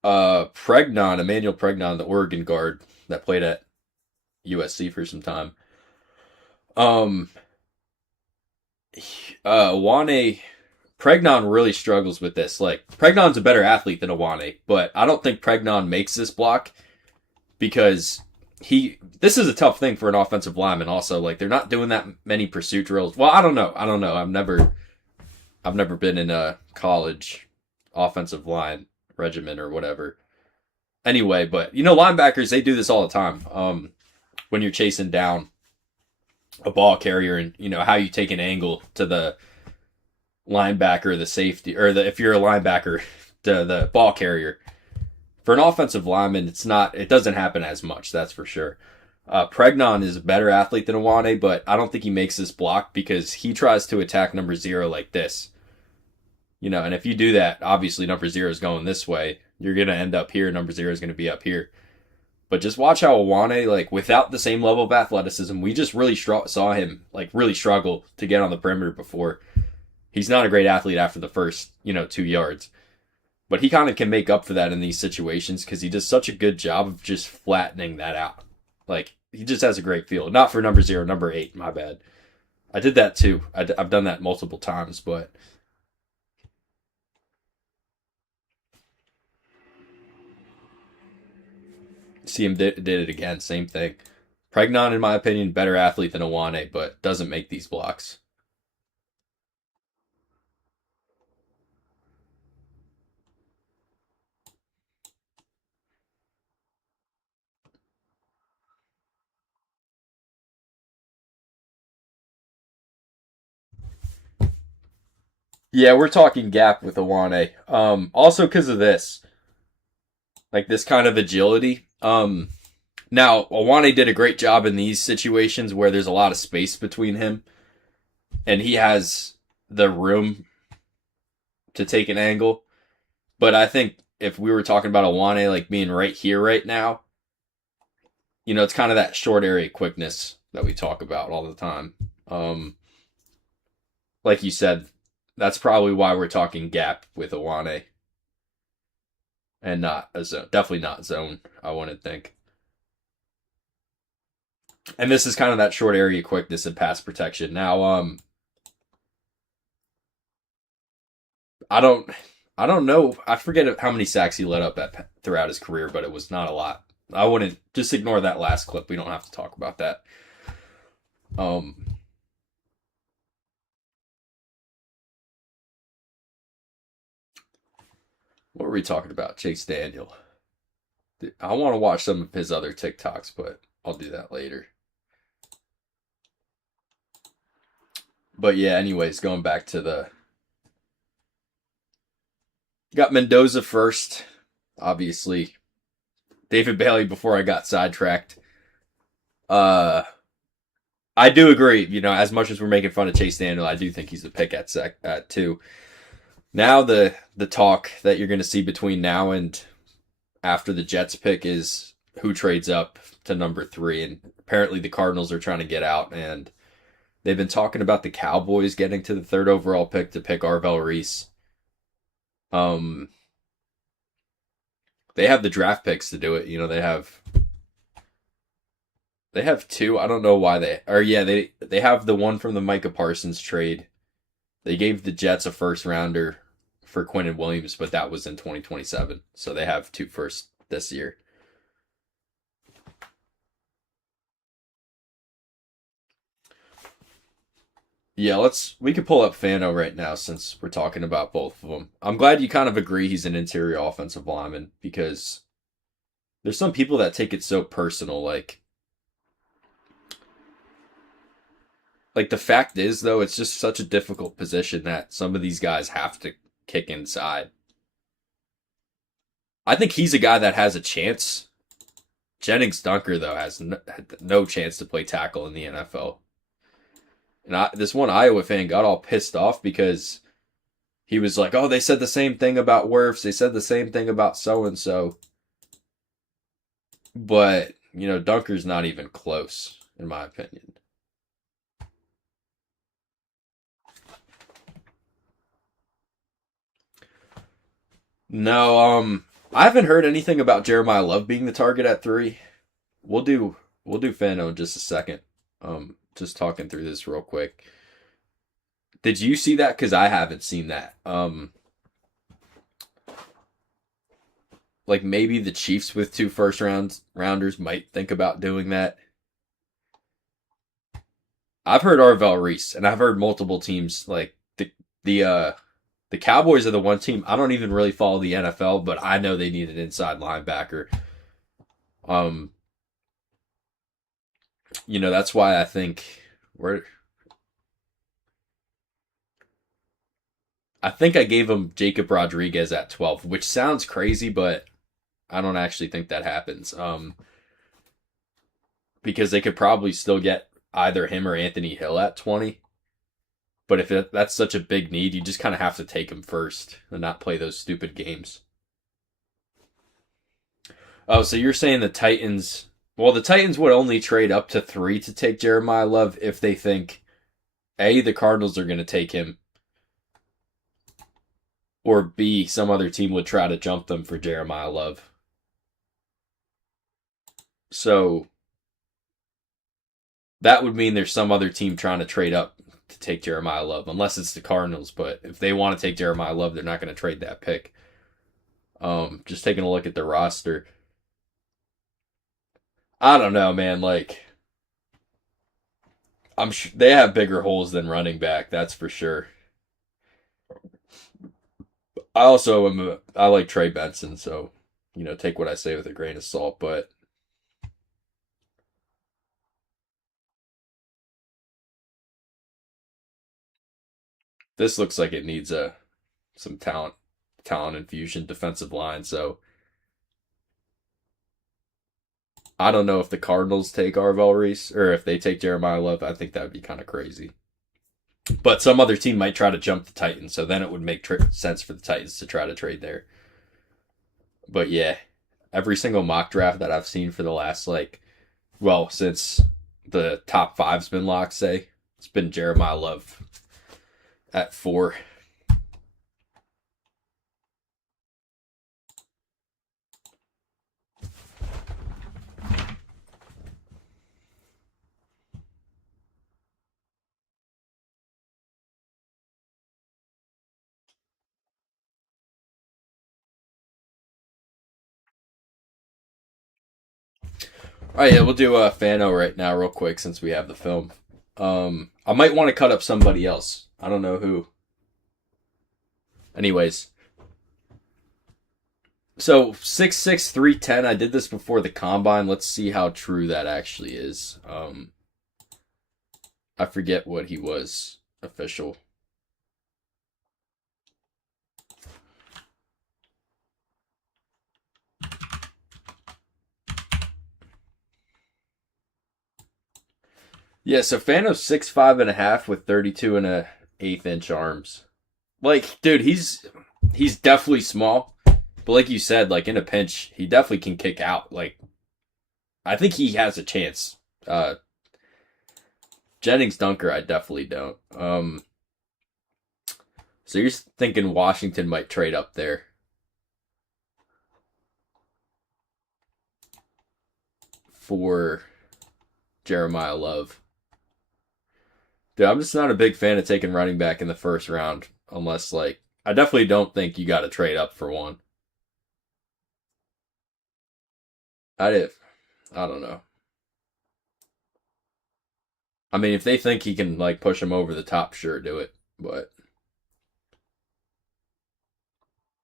Emmanuel Pregnon, the Oregon guard that played at USC for some time. Awane Pregnon really struggles with this. Like, Pregnon's a better athlete than Awane, but I don't think Pregnon makes this block because this is a tough thing for an offensive lineman also. Like, they're not doing that many pursuit drills. Well, I don't know. I've never been in a college offensive line regimen or whatever. Anyway, but linebackers, they do this all the time. When you're chasing down a ball carrier and how you take an angle to the linebacker, the safety, or if you're a linebacker, the ball carrier. For an offensive lineman, it doesn't happen as much, that's for sure. Pregnon is a better athlete than Awane, but I don't think he makes this block because he tries to attack number 0 like this. And if you do that, obviously number 0 is going this way. You're going to end up here. Number 0 is going to be up here. But just watch how Awane, like without the same level of athleticism, we just really saw him like really struggle to get on the perimeter before. He's not a great athlete after the first 2 yards, but he kind of can make up for that in these situations because he does such a good job of just flattening that out. Like he just has a great feel. Not for number 0, number 8. My bad. I did that too. I've done that multiple times, but see him did it again. Same thing. Pregnon, in my opinion, better athlete than Awane, but doesn't make these blocks. Yeah, we're talking gap with Awane. Also because of this, like this kind of agility. Now Awane did a great job in these situations where there's a lot of space between him, and he has the room to take an angle. But I think if we were talking about Awane like being right here right now, it's kind of that short area quickness that we talk about all the time. Like you said, that's probably why we're talking gap with Awane. And not a zone. Definitely not zone, I wouldn't think. And this is kind of that short area quickness and pass protection. Now, I don't know. I forget how many sacks he let up throughout his career, but it was not a lot. I wouldn't just ignore that last clip. We don't have to talk about that. What were we talking about? Chase Daniel. I want to watch some of his other TikToks, but I'll do that later. But yeah, anyways, going back to got Mendoza first, obviously. David Bailey before I got sidetracked. I do agree. As much as we're making fun of Chase Daniel, I do think he's the pick at 2. Now the talk that you're going to see between now and after the Jets pick is who trades up to number 3, and apparently the Cardinals are trying to get out, and they've been talking about the Cowboys getting to the 3rd overall pick to pick Arvell Reese. They have the draft picks to do it. They have 2. I don't know why they have the one from the Micah Parsons trade. They gave the Jets a first rounder for Quinnen Williams, but that was in 2027. So they have 2 firsts this year. Yeah, we could pull up Fano right now since we're talking about both of them. I'm glad you kind of agree he's an interior offensive lineman because there's some people that take it so personal. Like the fact is, though, it's just such a difficult position that some of these guys have to kick inside. I think he's a guy that has a chance. Jennings Dunker, though, has no chance to play tackle in the NFL. And this one Iowa fan got all pissed off because he was like, oh, they said the same thing about Wirfs. They said the same thing about so-and-so. But, Dunker's not even close, in my opinion. No, I haven't heard anything about Jeremiah Love being the target at 3. We'll do Fano in just a second. Just talking through this real quick. Did you see that? Because I haven't seen that. Like maybe the Chiefs with 2 first rounders might think about doing that. I've heard Arvell Reese, and I've heard multiple teams like the Cowboys are the one team. I don't even really follow the NFL, but I know they need an inside linebacker. That's why I think I gave him Jacob Rodriguez at 12, which sounds crazy, but I don't actually think that happens. Because they could probably still get either him or Anthony Hill at 20. But if that's such a big need, you just kind of have to take him first and not play those stupid games. Oh, so you're saying the Titans? Well, the Titans would only trade up to 3 to take Jeremiah Love if they think A, the Cardinals are going to take him, or B, some other team would try to jump them for Jeremiah Love. So that would mean there's some other team trying to trade up to take Jeremiah Love, unless it's the Cardinals. But if they want to take Jeremiah Love, they're not going to trade that pick. Just taking a look at the roster, I don't know, man. Like, I'm sure they have bigger holes than running back. That's for sure. I like Trey Benson, so take what I say with a grain of salt. But this looks like it needs some talent infusion defensive line. So I don't know if the Cardinals take Arvell Reese or if they take Jeremiah Love. I think that would be kind of crazy. But some other team might try to jump the Titans, so then it would make sense for the Titans to try to trade there. But yeah, every single mock draft that I've seen for the last since the top five's been locked, say it's been Jeremiah Love at 4. All right, yeah, we'll do a Fano right now, real quick, since we have the film. I might want to cut up somebody else. I don't know who. Anyways, so 6'6", 310. I did this before the combine. Let's see how true that actually is. I forget what he was official. Yeah, so Fano's 6'5.5" with 32 and a eighth inch arms. Like, dude, he's definitely small, but like you said, like in a pinch, he definitely can kick out. Like, I think he has a chance. Jennings Dunker, I definitely don't. So you're thinking Washington might trade up there for Jeremiah Love. Dude, I'm just not a big fan of taking running back in the first round unless I definitely don't think you got to trade up for one. I did. I don't know. I mean, if they think he can push him over the top, sure, do it. But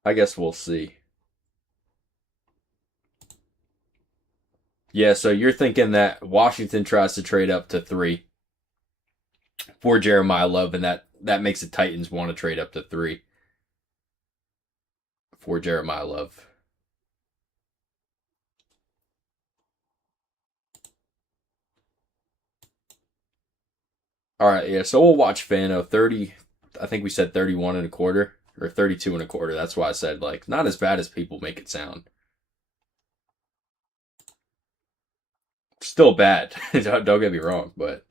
I guess we'll see. Yeah, so you're thinking that Washington tries to trade up to 3 for Jeremiah Love, and that makes the Titans want to trade up to 3 for Jeremiah Love. All right, yeah. So we'll watch Fano 30. I think we said 31 and a quarter or 32 and a quarter. That's why I said not as bad as people make it sound. Still bad. Don't get me wrong, but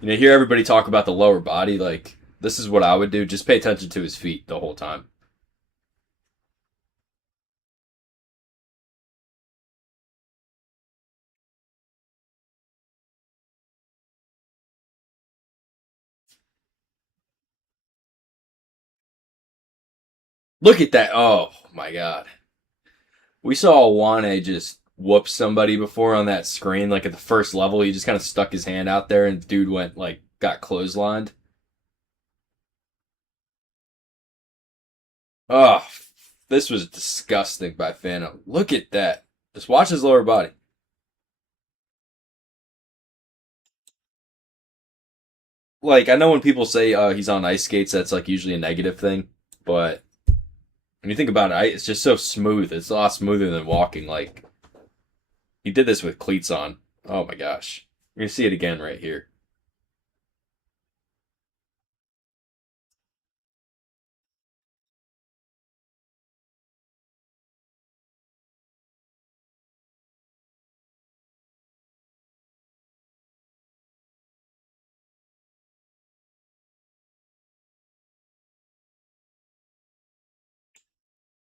hear everybody talk about the lower body. This is what I would do. Just pay attention to his feet the whole time. Look at that. Oh my god. We saw Wane just whoop somebody before on that screen. At the first level, he just kind of stuck his hand out there and the dude went got clotheslined. Oh, this was disgusting by Fano. Look at that. Just watch his lower body. I know when people say he's on ice skates, that's usually a negative thing. But when you think about it, it's just so smooth. It's a lot smoother than walking. He did this with cleats on. Oh my gosh. You're going to see it again right here.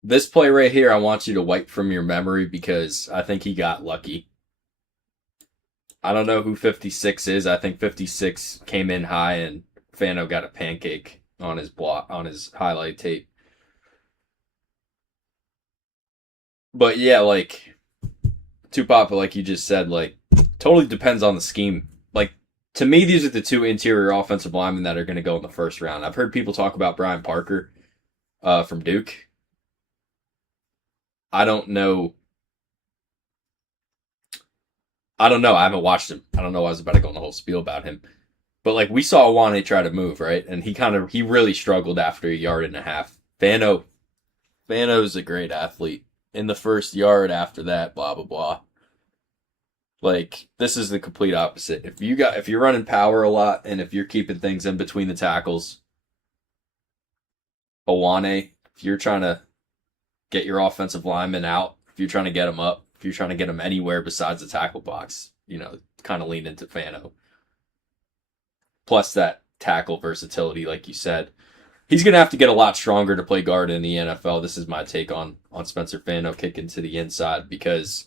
This play right here, I want you to wipe from your memory because I think he got lucky. I don't know who 56 is. I think 56 came in high and Fano got a pancake on his block on his highlight tape. But yeah, like Tupapa, like you just said, like totally depends on the scheme. Like to me, these are the two interior offensive linemen that are going to go in the first round. I've heard people talk about Brian Parker from Duke. I don't know. I don't know. I haven't watched him. I don't know. I was about to go on the whole spiel about him. But like we saw Wane try to move, right? And he really struggled after a yard and a half. Fano's a great athlete. In the first yard after that, blah blah blah. Like this is the complete opposite. If you're running power a lot and if you're keeping things in between the tackles, Awane, if you're trying to get your offensive lineman out, if you're trying to get him up, if you're trying to get him anywhere besides the tackle box, kind of lean into Fano. Plus that tackle versatility, like you said. He's going to have to get a lot stronger to play guard in the NFL. This is my take on Spencer Fano kicking to the inside because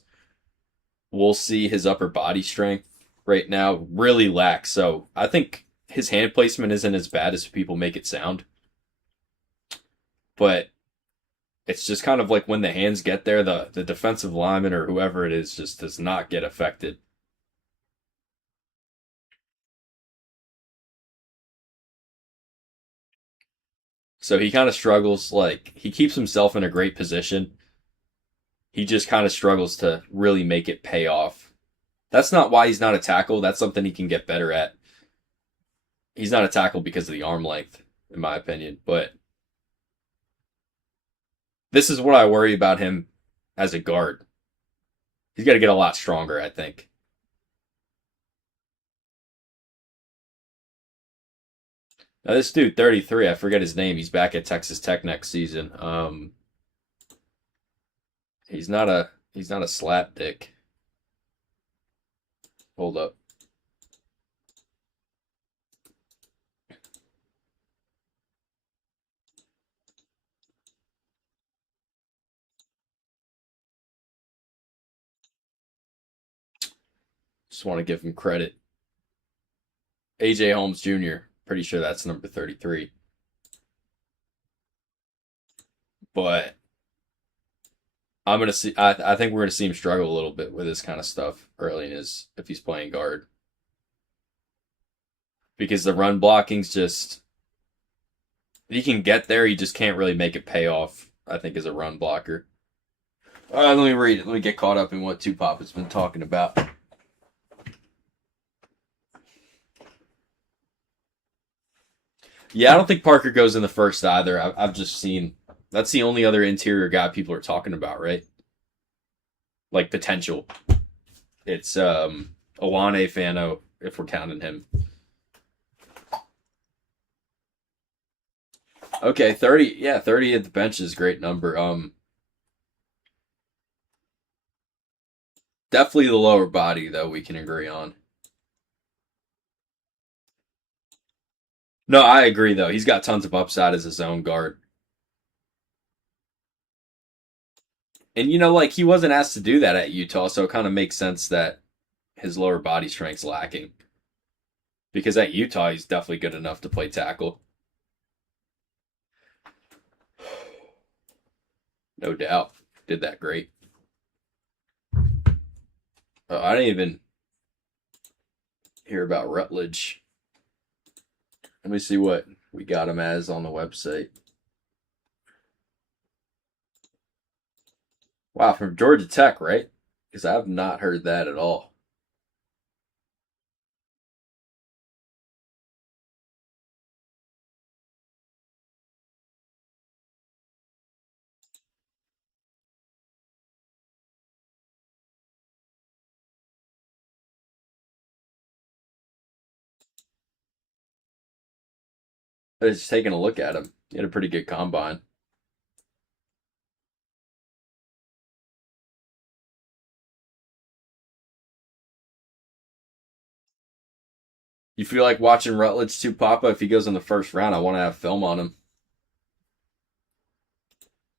we'll see his upper body strength right now really lack. So I think his hand placement isn't as bad as people make it sound. But it's just kind of like when the hands get there, the defensive lineman or whoever it is just does not get affected. So he kind of struggles, like, he keeps himself in a great position. He just kind of struggles to really make it pay off. That's not why he's not a tackle. That's something he can get better at. He's not a tackle because of the arm length, in my opinion. But this is what I worry about him as a guard. He's got to get a lot stronger, I think. Now this dude, 33, I forget his name. He's back at Texas Tech next season. He's not a slap dick. Hold up. Just want to give him credit. AJ Holmes Jr. Pretty sure that's number 33. But I'm gonna see. I think we're gonna see him struggle a little bit with this kind of stuff early in his if he's playing guard because the run blocking's just he can get there. He just can't really make it pay off. I think as a run blocker. All right, let me read it. Let me get caught up in what Tupop has been talking about. Yeah, I don't think Parker goes in the first either. I've just seen that's the only other interior guy people are talking about, right? Like potential. It's Awane Fano if we're counting him. Okay, 30. Yeah, 30 at the bench is a great number. Definitely the lower body though we can agree on. No, I agree though. He's got tons of upside as a zone guard. And like he wasn't asked to do that at Utah, so it kind of makes sense that his lower body strength's lacking. Because at Utah he's definitely good enough to play tackle. No doubt. Did that great. I didn't even hear about Rutledge. Let me see what we got him as on the website. Wow, from Georgia Tech, right? Because I've not heard that at all. I was just taking a look at him. He had a pretty good combine. You feel like watching Rutledge Tupapa if he goes in the first round? I want to have film on him.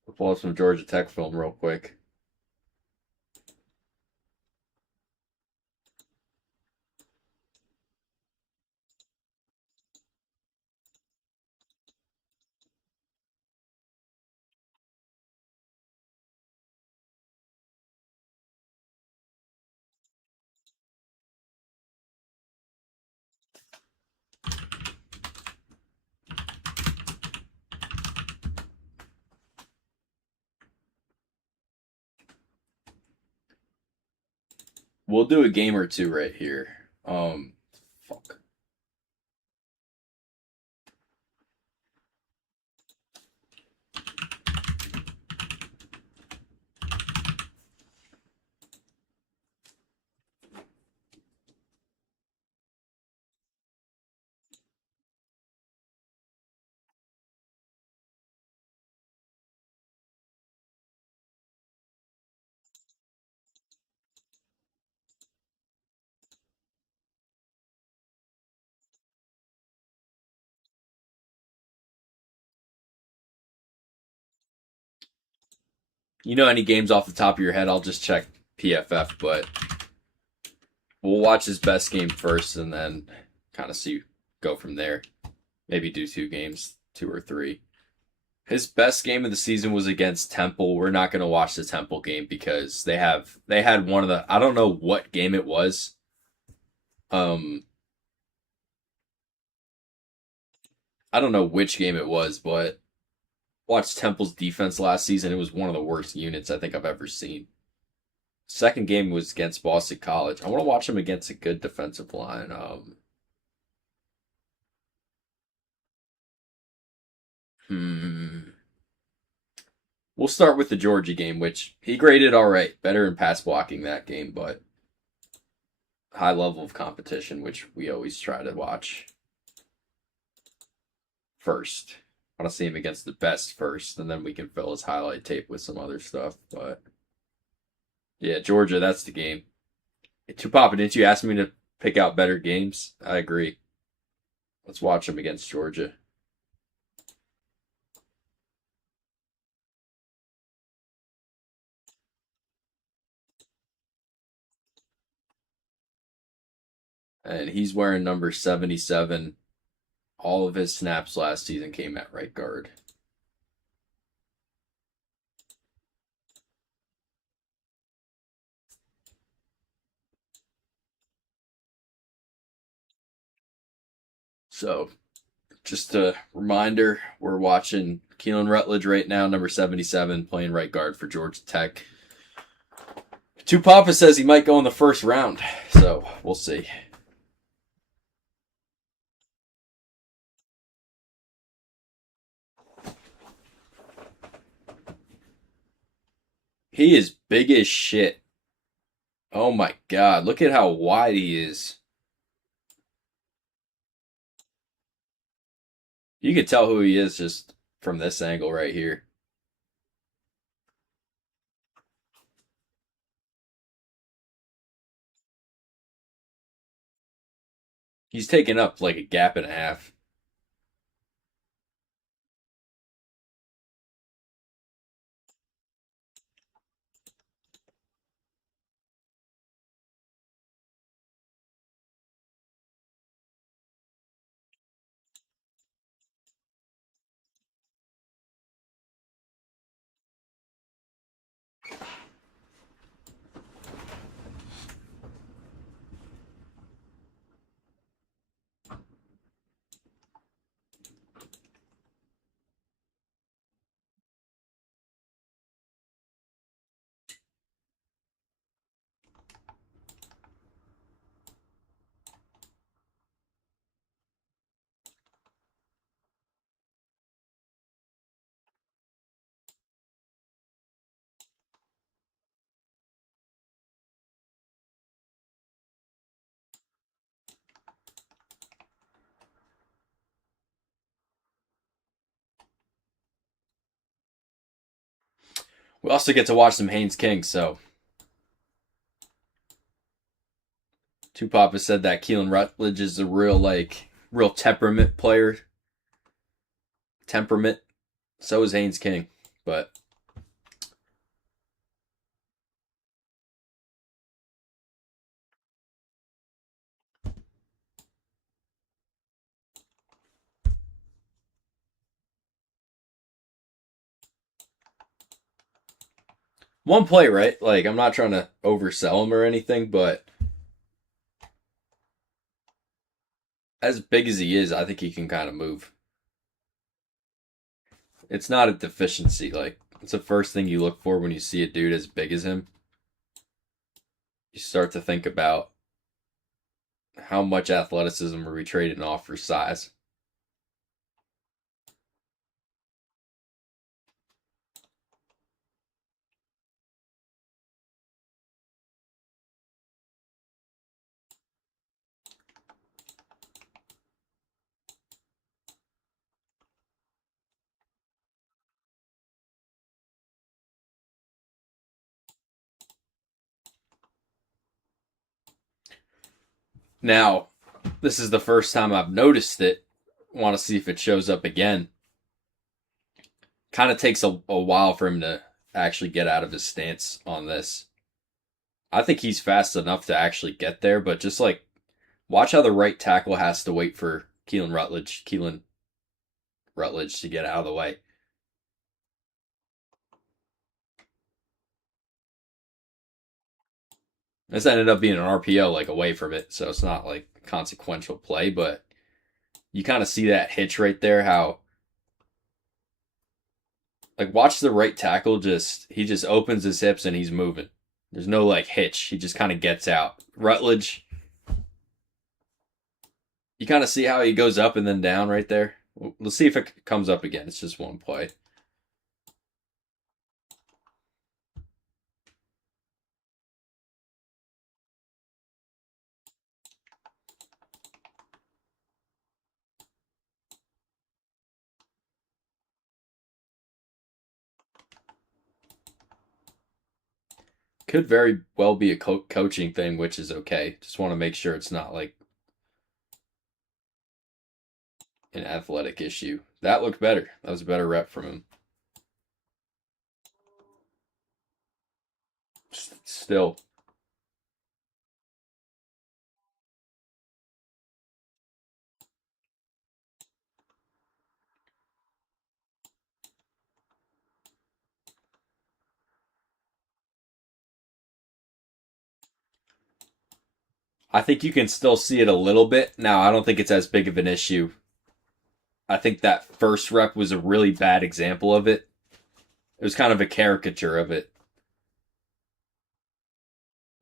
We'll pull up some Georgia Tech film real quick. We'll do a game or two right here. Fuck. You know any games off the top of your head? I'll just check PFF, but we'll watch his best game first and then kind of see go from there. Maybe do two games, two or three. His best game of the season was against Temple. We're not going to watch the Temple game because they had one of the I don't know what game it was. Um I don't know which game it was, but watched Temple's defense last season. It was one of the worst units I think I've ever seen. Second game was against Boston College. I want to watch him against a good defensive line. Hmm. We'll start with the Georgia game, which he graded all right, better in pass blocking that game, but high level of competition, which we always try to watch first. I want to see him against the best first, and then we can fill his highlight tape with some other stuff. But yeah, Georgia, that's the game. Tupapa, didn't you ask me to pick out better games? I agree. Let's watch him against Georgia. And he's wearing number 77. All of his snaps last season came at right guard. So, just a reminder, we're watching Keelan Rutledge right now, number 77, playing right guard for Georgia Tech. Tupapa says he might go in the first round, so we'll see. He is big as shit. Oh my god, look at how wide he is. You can tell who he is just from this angle right here. He's taken up like a gap and a half. We also get to watch some Haynes King, so Tupop has said that Keelan Rutledge is a real temperament player. Temperament. So is Haynes King. But One play, right? Like, I'm not trying to oversell him or anything, but as big as he is, I think he can kind of move. It's not a deficiency. Like, it's the first thing you look for when you see a dude as big as him. You start to think about how much athleticism are we trading off for size. Now, this is the first time I've noticed it. Want to see if it shows up again. Kind of takes a while for him to actually get out of his stance on this. I think he's fast enough to actually get there, but just like watch how the right tackle has to wait for Keelan Rutledge to get out of the way. This ended up being an RPO like away from it, so it's not like a consequential play, but you kind of see that hitch right there. How like watch the right tackle he just opens his hips and he's moving. There's no like hitch. He just kind of gets out. Rutledge, you kind of see how he goes up and then down right there. Let's see if it comes up again. It's just one play. Could very well be a coaching thing, which is okay. Just want to make sure it's not like an athletic issue. That looked better. That was a better rep from him. Still, I think you can still see it a little bit. Now, I don't think it's as big of an issue. I think that first rep was a really bad example of it. It was kind of a caricature of it.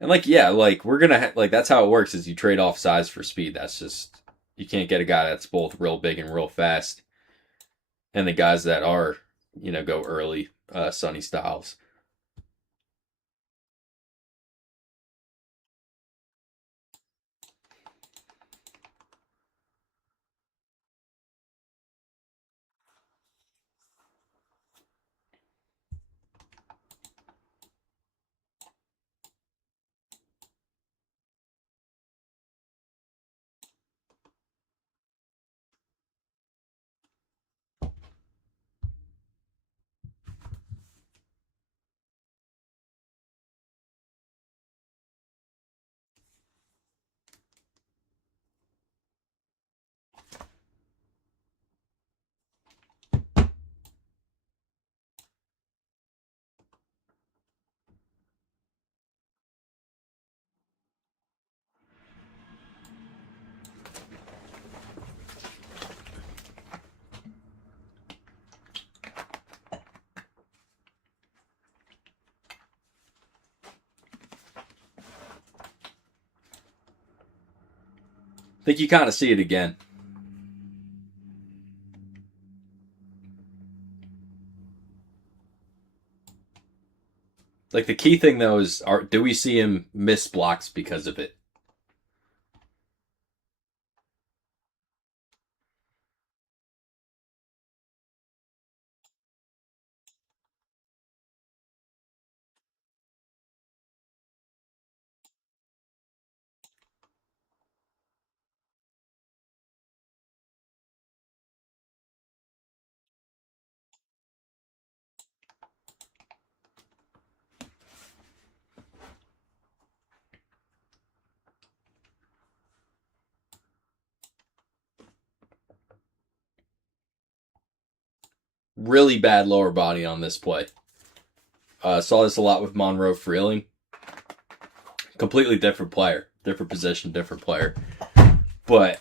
And like, yeah, like we're gonna like that's how it works. Is you trade off size for speed. That's just you can't get a guy that's both real big and real fast. And the guys that are, go early, Sonny Styles. I think you kind of see it again. Like the key thing though is, do we see him miss blocks because of it? Really bad lower body on this play. Saw this a lot with Monroe Freeling. Completely different player, different position, different player. But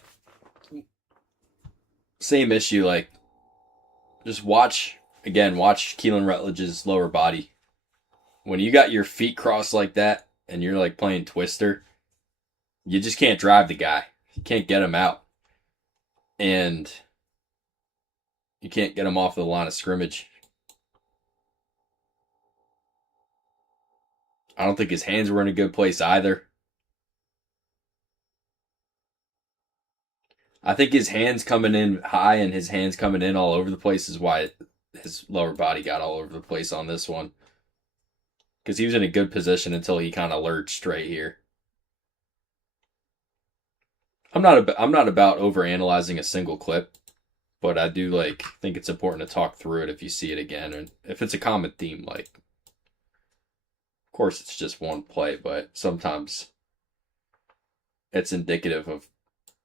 same issue, like just watch Keelan Rutledge's lower body. When you got your feet crossed like that and you're like playing Twister, you just can't drive the guy. You can't get him out. And you can't get him off the line of scrimmage. I don't think his hands were in a good place either. I think his hands coming in high and his hands coming in all over the place is why his lower body got all over the place on this one. Because he was in a good position until he kind of lurched straight here. I'm not about overanalyzing a single clip, but I do think it's important to talk through it if you see it again, and if it's a common theme. Of course, it's just one play, but sometimes it's indicative of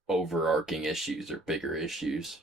overarching issues or bigger issues.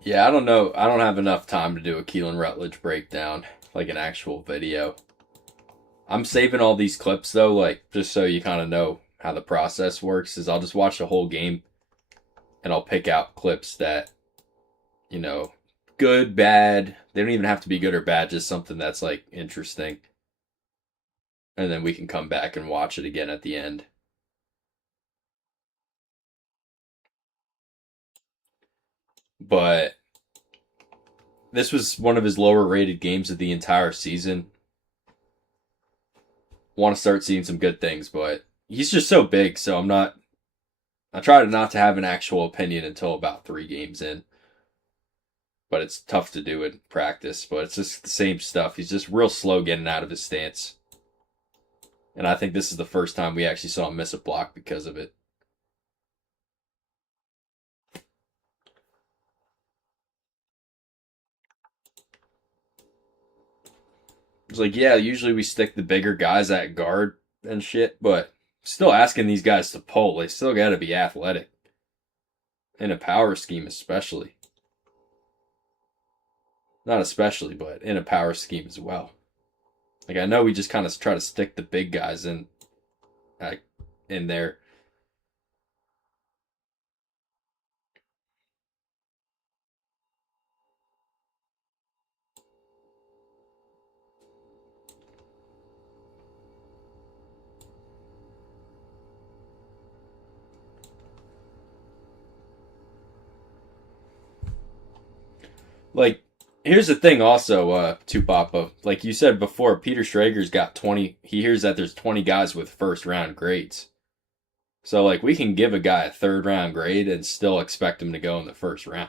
Yeah, I don't know. I don't have enough time to do a Keelan Rutledge breakdown, like an actual video. I'm saving all these clips though, just so you kind of know how the process works. Is I'll just watch the whole game, and I'll pick out clips that, good, bad. They don't even have to be good or bad, just something that's interesting. And then we can come back and watch it again at the end. But this was one of his lower rated games of the entire season. Want to start seeing some good things, but he's just so big, so I try not to have an actual opinion until about 3 games in. But it's tough to do in practice, but it's just the same stuff. He's just real slow getting out of his stance. And I think this is the first time we actually saw him miss a block because of it. It's yeah, usually we stick the bigger guys at guard and shit, but still asking these guys to pull. They still got to be athletic. In a power scheme, especially. Not especially, but in a power scheme as well. I know we just kind of try to stick the big guys in there. Here's the thing also, Tupapa. Like you said before, Peter Schrager's got 20. He hears that there's 20 guys with first round grades. So, we can give a guy a 3rd round grade and still expect him to go in the 1st round.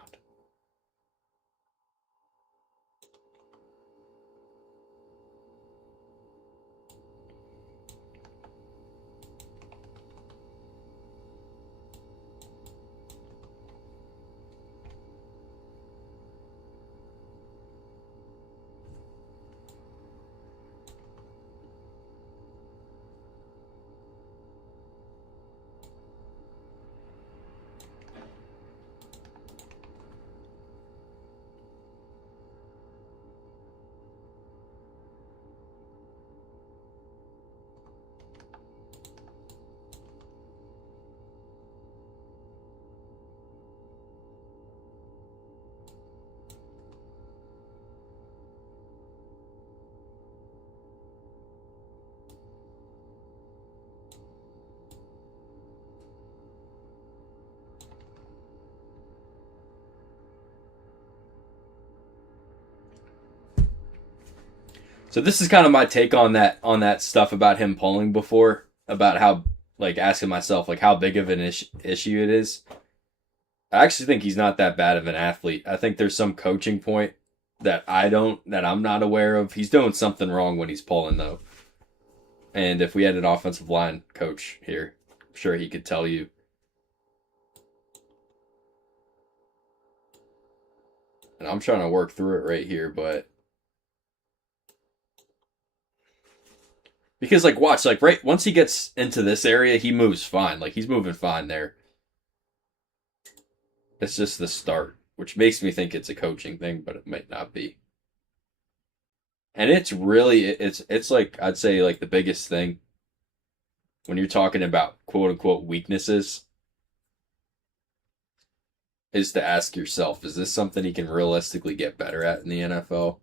So this is kind of my take on that stuff about him pulling before, about how like asking myself like how big of an issue it is. I actually think he's not that bad of an athlete. I think there's some coaching point that I'm not aware of. He's doing something wrong when he's pulling though. And if we had an offensive line coach here, I'm sure he could tell you. And I'm trying to work through it right here, but because like watch, like right once he gets into this area, he moves fine. Like he's moving fine there. It's just the start, which makes me think it's a coaching thing, but it might not be. And it's really it's like I'd say like the biggest thing when you're talking about quote unquote weaknesses is to ask yourself, is this something he can realistically get better at in the NFL?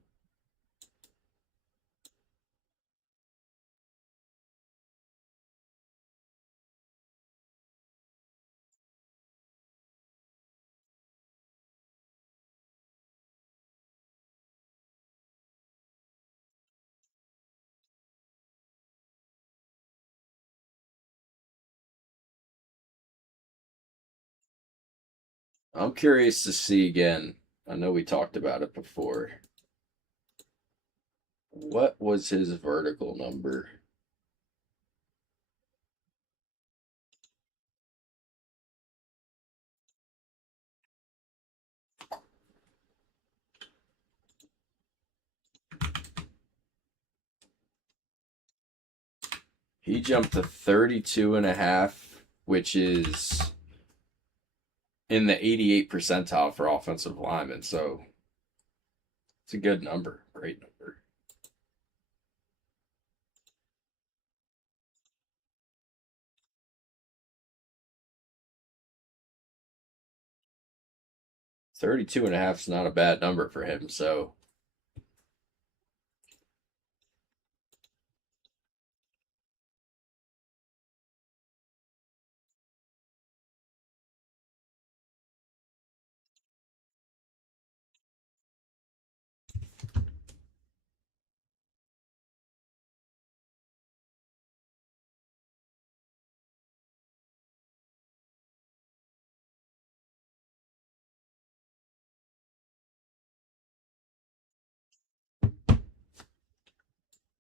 I'm curious to see again. I know we talked about it before. What was his vertical number? He jumped to 32 and a half, which is in the 88th percentile for offensive linemen. So it's a good number. Great number. Thirty-two and a half is not a bad number for him. So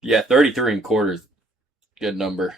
yeah, 33 and quarters, good number.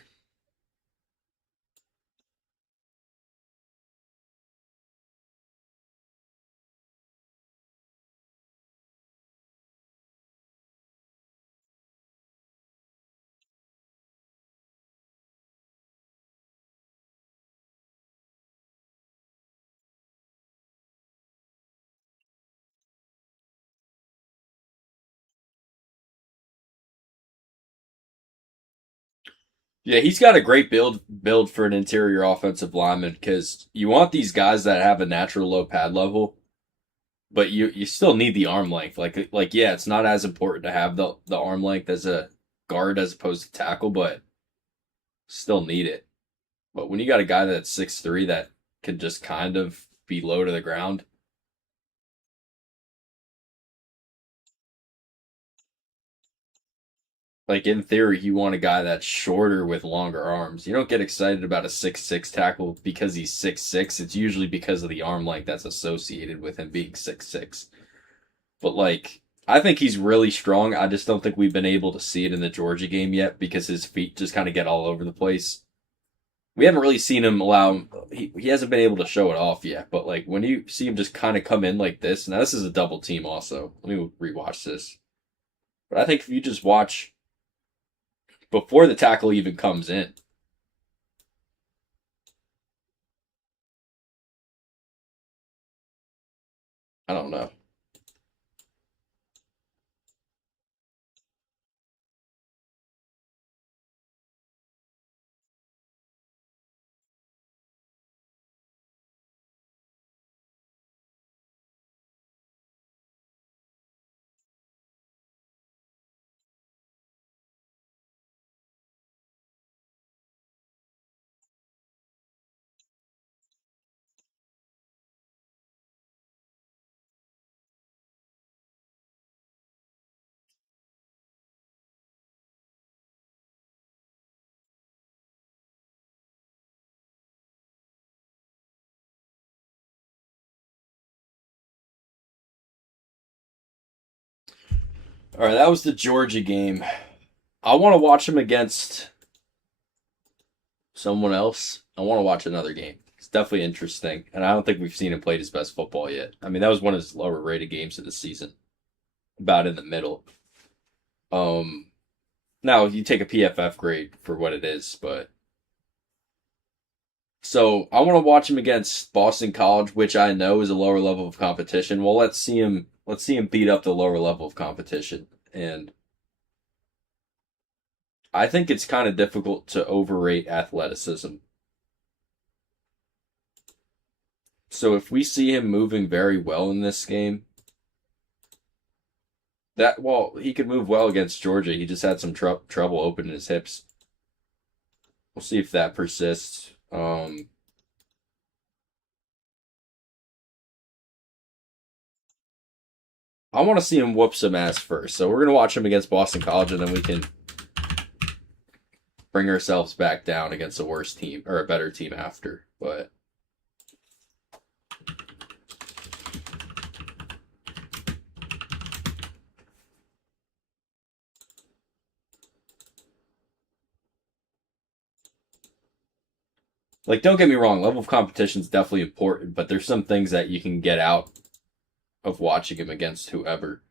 Yeah, he's got a great build for an interior offensive lineman because you want these guys that have a natural low pad level, but you still need the arm length. Like yeah, it's not as important to have the arm length as a guard as opposed to tackle, but still need it. But when you got a guy that's 6'3" that can just kind of be low to the ground, like in theory, you want a guy that's shorter with longer arms. You don't get excited about a 6'6" tackle because he's 6'6". It's usually because of the arm length that's associated with him being 6'6". But like, I think he's really strong. I just don't think we've been able to see it in the Georgia game yet because his feet just kind of get all over the place. We haven't really seen him allow. He hasn't been able to show it off yet. But like when you see him just kind of come in like this, now this is a double team also. Let me rewatch this. But I think if you just watch before the tackle even comes in, I don't know. All right, that was the Georgia game. I want to watch him against someone else. I want to watch another game. It's definitely interesting, and I don't think we've seen him play his best football yet. I mean, that was one of his lower rated games of the season, about in the middle. Um, Now you take a PFF grade for what it is, but so I want to watch him against Boston College, which I know is a lower level of competition. Well, let's see him. Let's see him beat up the lower level of competition, and I think it's kind of difficult to overrate athleticism. So if we see him moving very well in this game, that well, he could move well against Georgia. He just had some trouble opening his hips. We'll see if that persists. I want to see him whoop some ass first. So we're gonna watch him against Boston College, and then we can bring ourselves back down against a worse team or a better team after. But like, don't get me wrong, level of competition is definitely important, but there's some things that you can get out of watching him against whoever.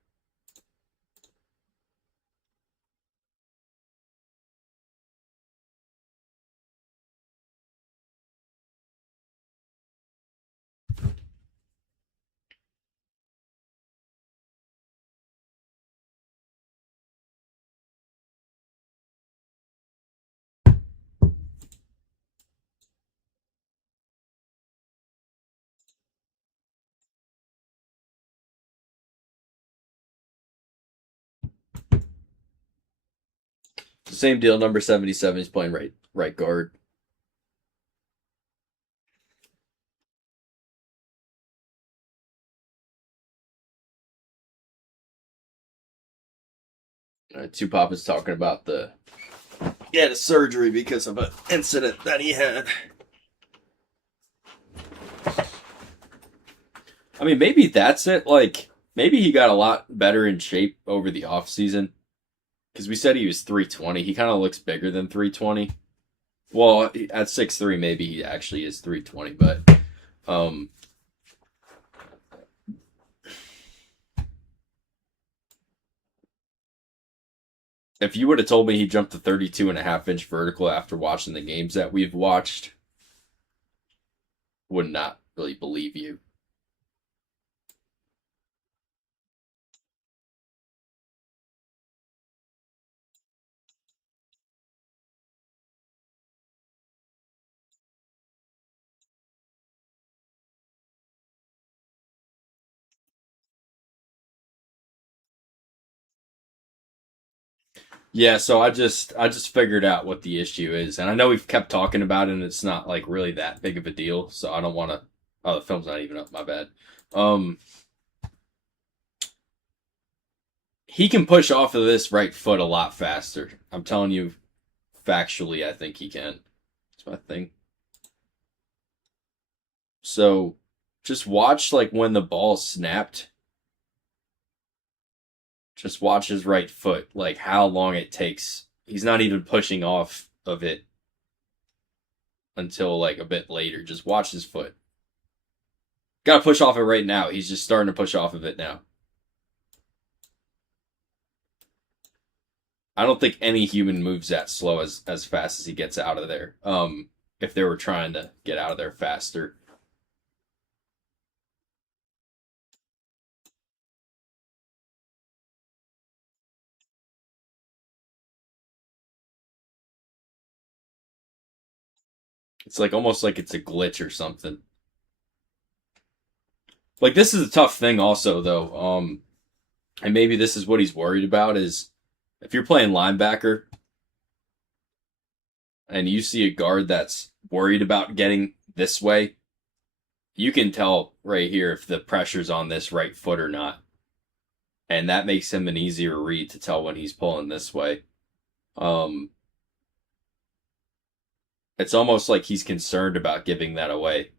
Same deal. Number 77 is playing right guard. Tupop is talking about he had a surgery because of an incident that he had. I mean, maybe that's it. Like, maybe he got a lot better in shape over the off season because we said he was 320. He kind of looks bigger than 320. Well, at 6'3", maybe he actually is 320, but if you would have told me he jumped the 32.5-inch vertical after watching the games that we've watched, would not really believe you. Yeah, so I just figured out what the issue is, and I know we've kept talking about it, and it's not like really that big of a deal. So I don't want to. Oh, the film's not even up. My bad. Um, he can push off of this right foot a lot faster. I'm telling you, factually, I think he can. That's my thing. So just watch like when the ball snapped. Just watch his right foot, like how long it takes. He's not even pushing off of it until like a bit later. Just watch his foot. Gotta push off it right now. He's just starting to push off of it now. I don't think any human moves that slow as fast as he gets out of there. If they were trying to get out of there faster. It's like almost like it's a glitch or something. Like this is a tough thing also though. And maybe this is what he's worried about is if you're playing linebacker and you see a guard that's worried about getting this way, you can tell right here if the pressure's on this right foot or not. And that makes him an easier read to tell when he's pulling this way. Um, it's almost like he's concerned about giving that away.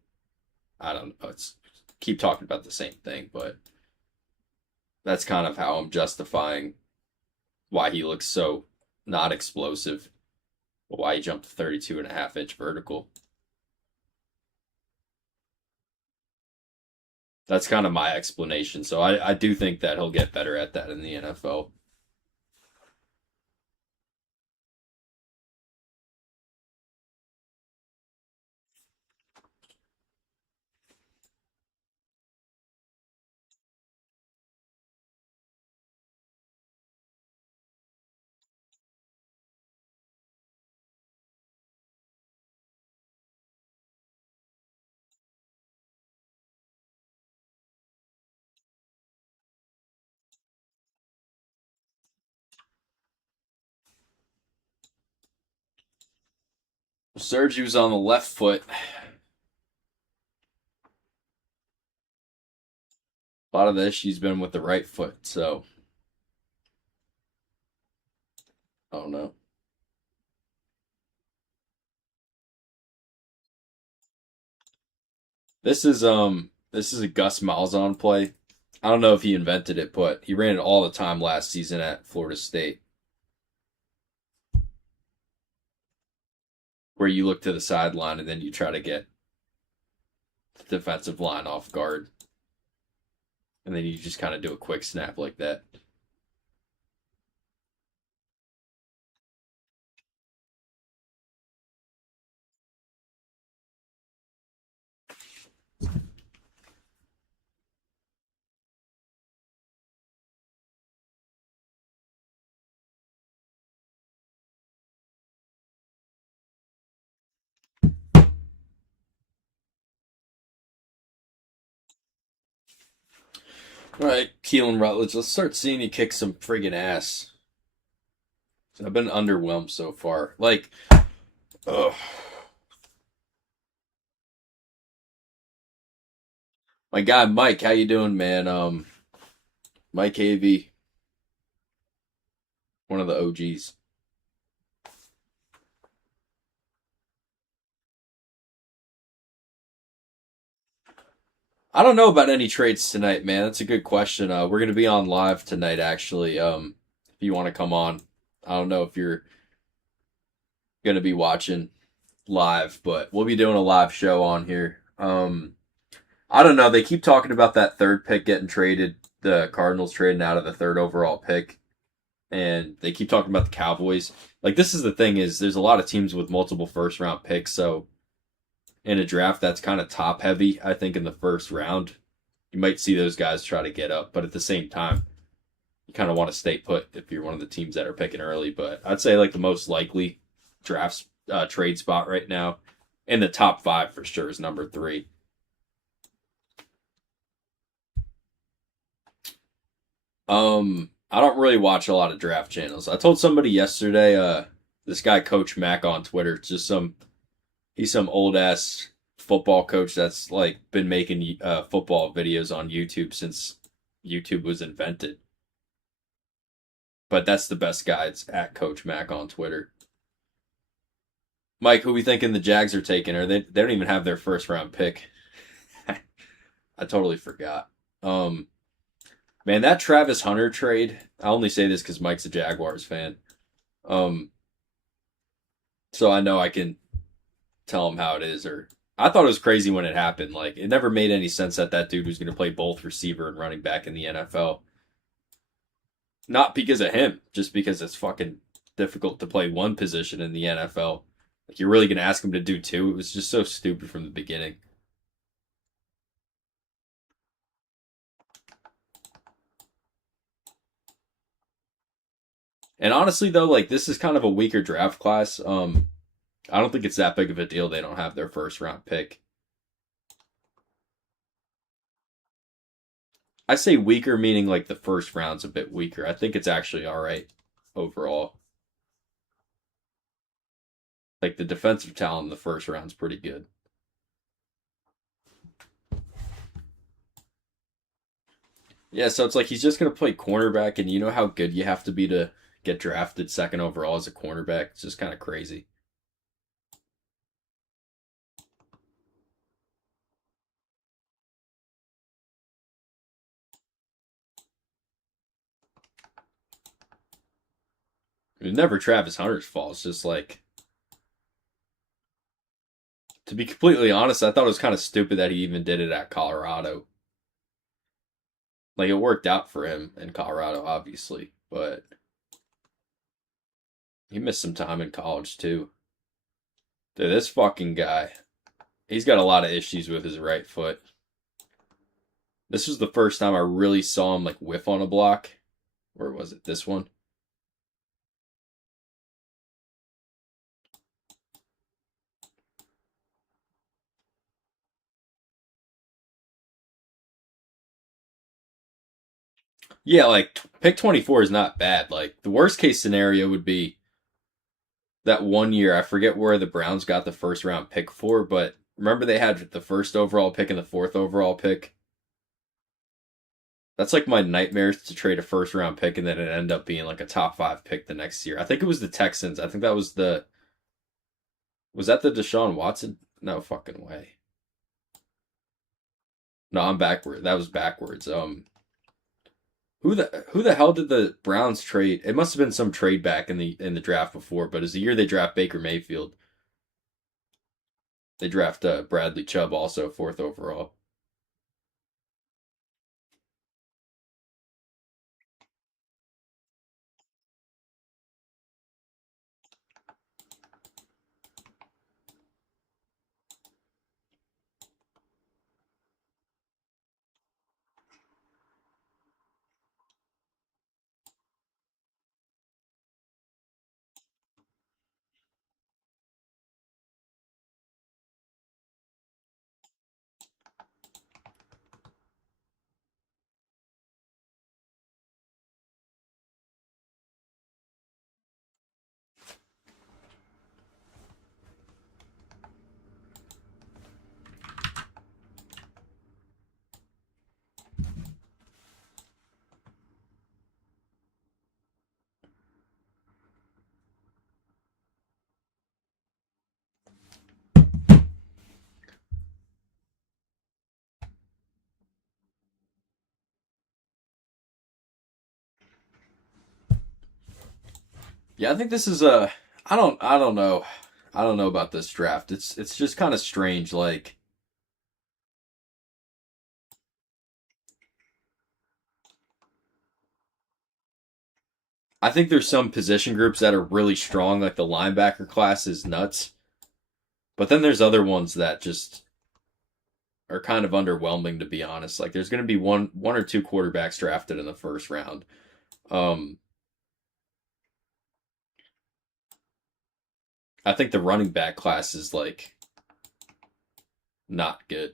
I don't know. It's keep talking about the same thing, but that's kind of how I'm justifying why he looks so not explosive, but why he jumped 32.5-inch vertical. That's kind of my explanation. So I do think that he'll get better at that in the NFL. Serge was on the left foot. A lot of the issues been with the right foot, so I don't know. This is a Gus Malzahn play. I don't know if he invented it, but he ran it all the time last season at Florida State. Where you look to the sideline and then you try to get the defensive line off guard. And then you just kind of do a quick snap like that. All right, Keelan Rutledge, let's start seeing you kick some friggin' ass. I've been underwhelmed so far. Like, ugh. My guy Mike, how you doing, man? Mike Havey, one of the OGs. I don't know about any trades tonight, man. That's a good question. We're gonna be on live tonight, actually. If you want to come on, I don't know if you're gonna be watching live, but we'll be doing a live show on here. I don't know. They keep talking about that third pick getting traded. The Cardinals trading out of the third overall pick, and they keep talking about the Cowboys. Like, this is the thing: is there's a lot of teams with multiple first round picks, so in a draft that's kind of top heavy, I think in the first round, you might see those guys try to get up, but at the same time, you kind of want to stay put if you're one of the teams that are picking early. But I'd say like the most likely drafts trade spot right now in the top 5 for sure is number 3. I don't really watch a lot of draft channels. I told somebody yesterday, this guy Coach Mac on Twitter, he's some old ass football coach that's like been making football videos on YouTube since YouTube was invented. But that's the best guy. It's at Coach Mac on Twitter. Mike, who we thinking the Jags are taking? Or they don't even have their first round pick. I totally forgot. Man, that Travis Hunter trade. I only say this because Mike's a Jaguars fan. So I know I can tell him how it is. Or I thought it was crazy when it happened. Like, it never made any sense that that dude was going to play both receiver and running back in the NFL. Not because of him, just because it's fucking difficult to play one position in the NFL. Like, you're really going to ask him to do two? It was just so stupid from the beginning. And honestly, though, like, this is kind of a weaker draft class. I don't think it's that big of a deal they don't have their first round pick. I say weaker meaning like the first round's a bit weaker. I think it's actually all right overall. Like, the defensive talent in the first round's pretty good. Yeah, so it's like he's just gonna play cornerback, and you know how good you have to be to get drafted second overall as a cornerback. It's just kind of crazy. It was never Travis Hunter's fault. It's just like, to be completely honest, I thought it was kind of stupid that he even did it at Colorado. Like, it worked out for him in Colorado, obviously, but he missed some time in college too. Dude, this fucking guy, he's got a lot of issues with his right foot. This was the first time I really saw him like whiff on a block. Where was it? This one? Yeah, like pick 24 is not bad. Like the worst case scenario would be that one year, I forget where the Browns got the first round pick for, but remember they had the first overall pick and the fourth overall pick? That's like my nightmares to trade a first round pick and then it end up being like a top 5 pick the next year. I think it was the Texans. I think that was the. Was that the Deshaun Watson? No fucking way. No, I'm backward. That was backwards. Who the hell did the Browns trade? It must have been some trade back in the draft before, but it's the year they draft Baker Mayfield. They draft Bradley Chubb also fourth overall. Yeah, I think this is a. I don't know. I don't know about this draft. It's just kind of strange. Like I think there's some position groups that are really strong, like the linebacker class is nuts. But then there's other ones that just are kind of underwhelming, to be honest. Like there's going to be one or two quarterbacks drafted in the first round. Um, I think the running back class is like not good.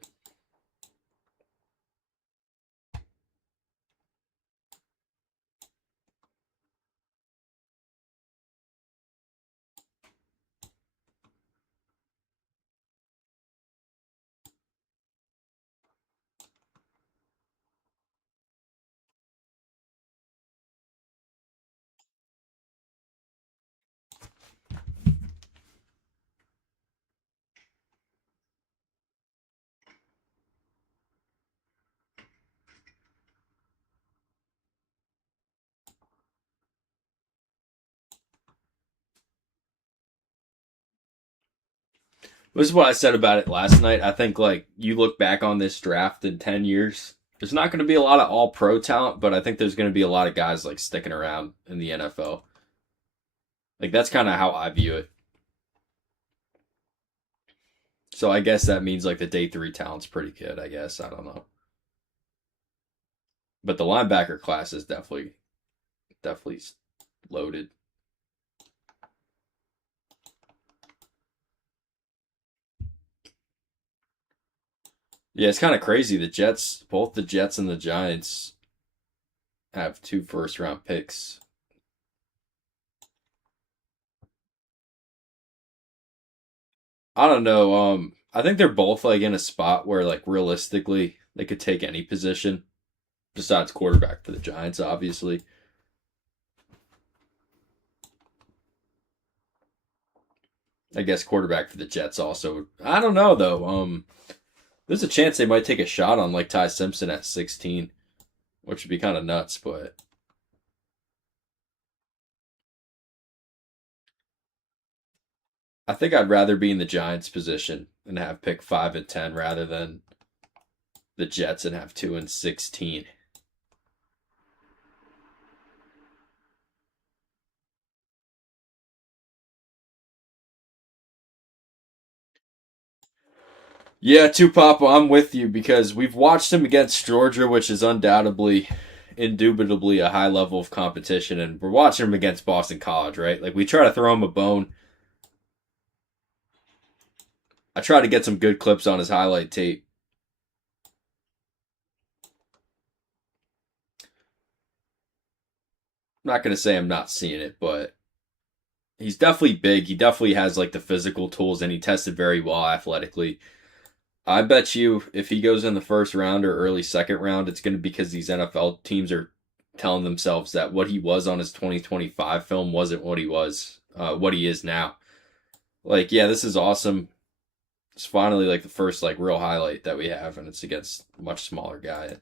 This is what I said about it last night. I think like you look back on this draft in 10 years, there's not going to be a lot of all pro talent, but I think there's going to be a lot of guys like sticking around in the NFL. Like that's kind of how I view it. So I guess that means like the day 3 talent's pretty good, I guess. I don't know. But the linebacker class is definitely loaded. Yeah, it's kind of crazy. Both the Jets and the Giants have 2 first round picks. I don't know. I think they're both like in a spot where like realistically they could take any position besides quarterback for the Giants, obviously. I guess quarterback for the Jets also. I don't know though. There's a chance they might take a shot on like Ty Simpson at 16, which would be kind of nuts, but I think I'd rather be in the Giants position and have pick 5 and 10 rather than the Jets and have 2 and 16. Yeah, Tupapa, I'm with you because we've watched him against Georgia, which is undoubtedly, indubitably a high level of competition, and we're watching him against Boston College, right? Like we try to throw him a bone. I try to get some good clips on his highlight tape. I'm not gonna say I'm not seeing it, but he's definitely big. He definitely has like the physical tools, and he tested very well athletically. I bet you if he goes in the first round or early second round, it's going to be because these NFL teams are telling themselves that what he was on his 2025 film wasn't what he is now. Like, yeah, this is awesome. It's finally like the first like real highlight that we have, and it's against a much smaller guy at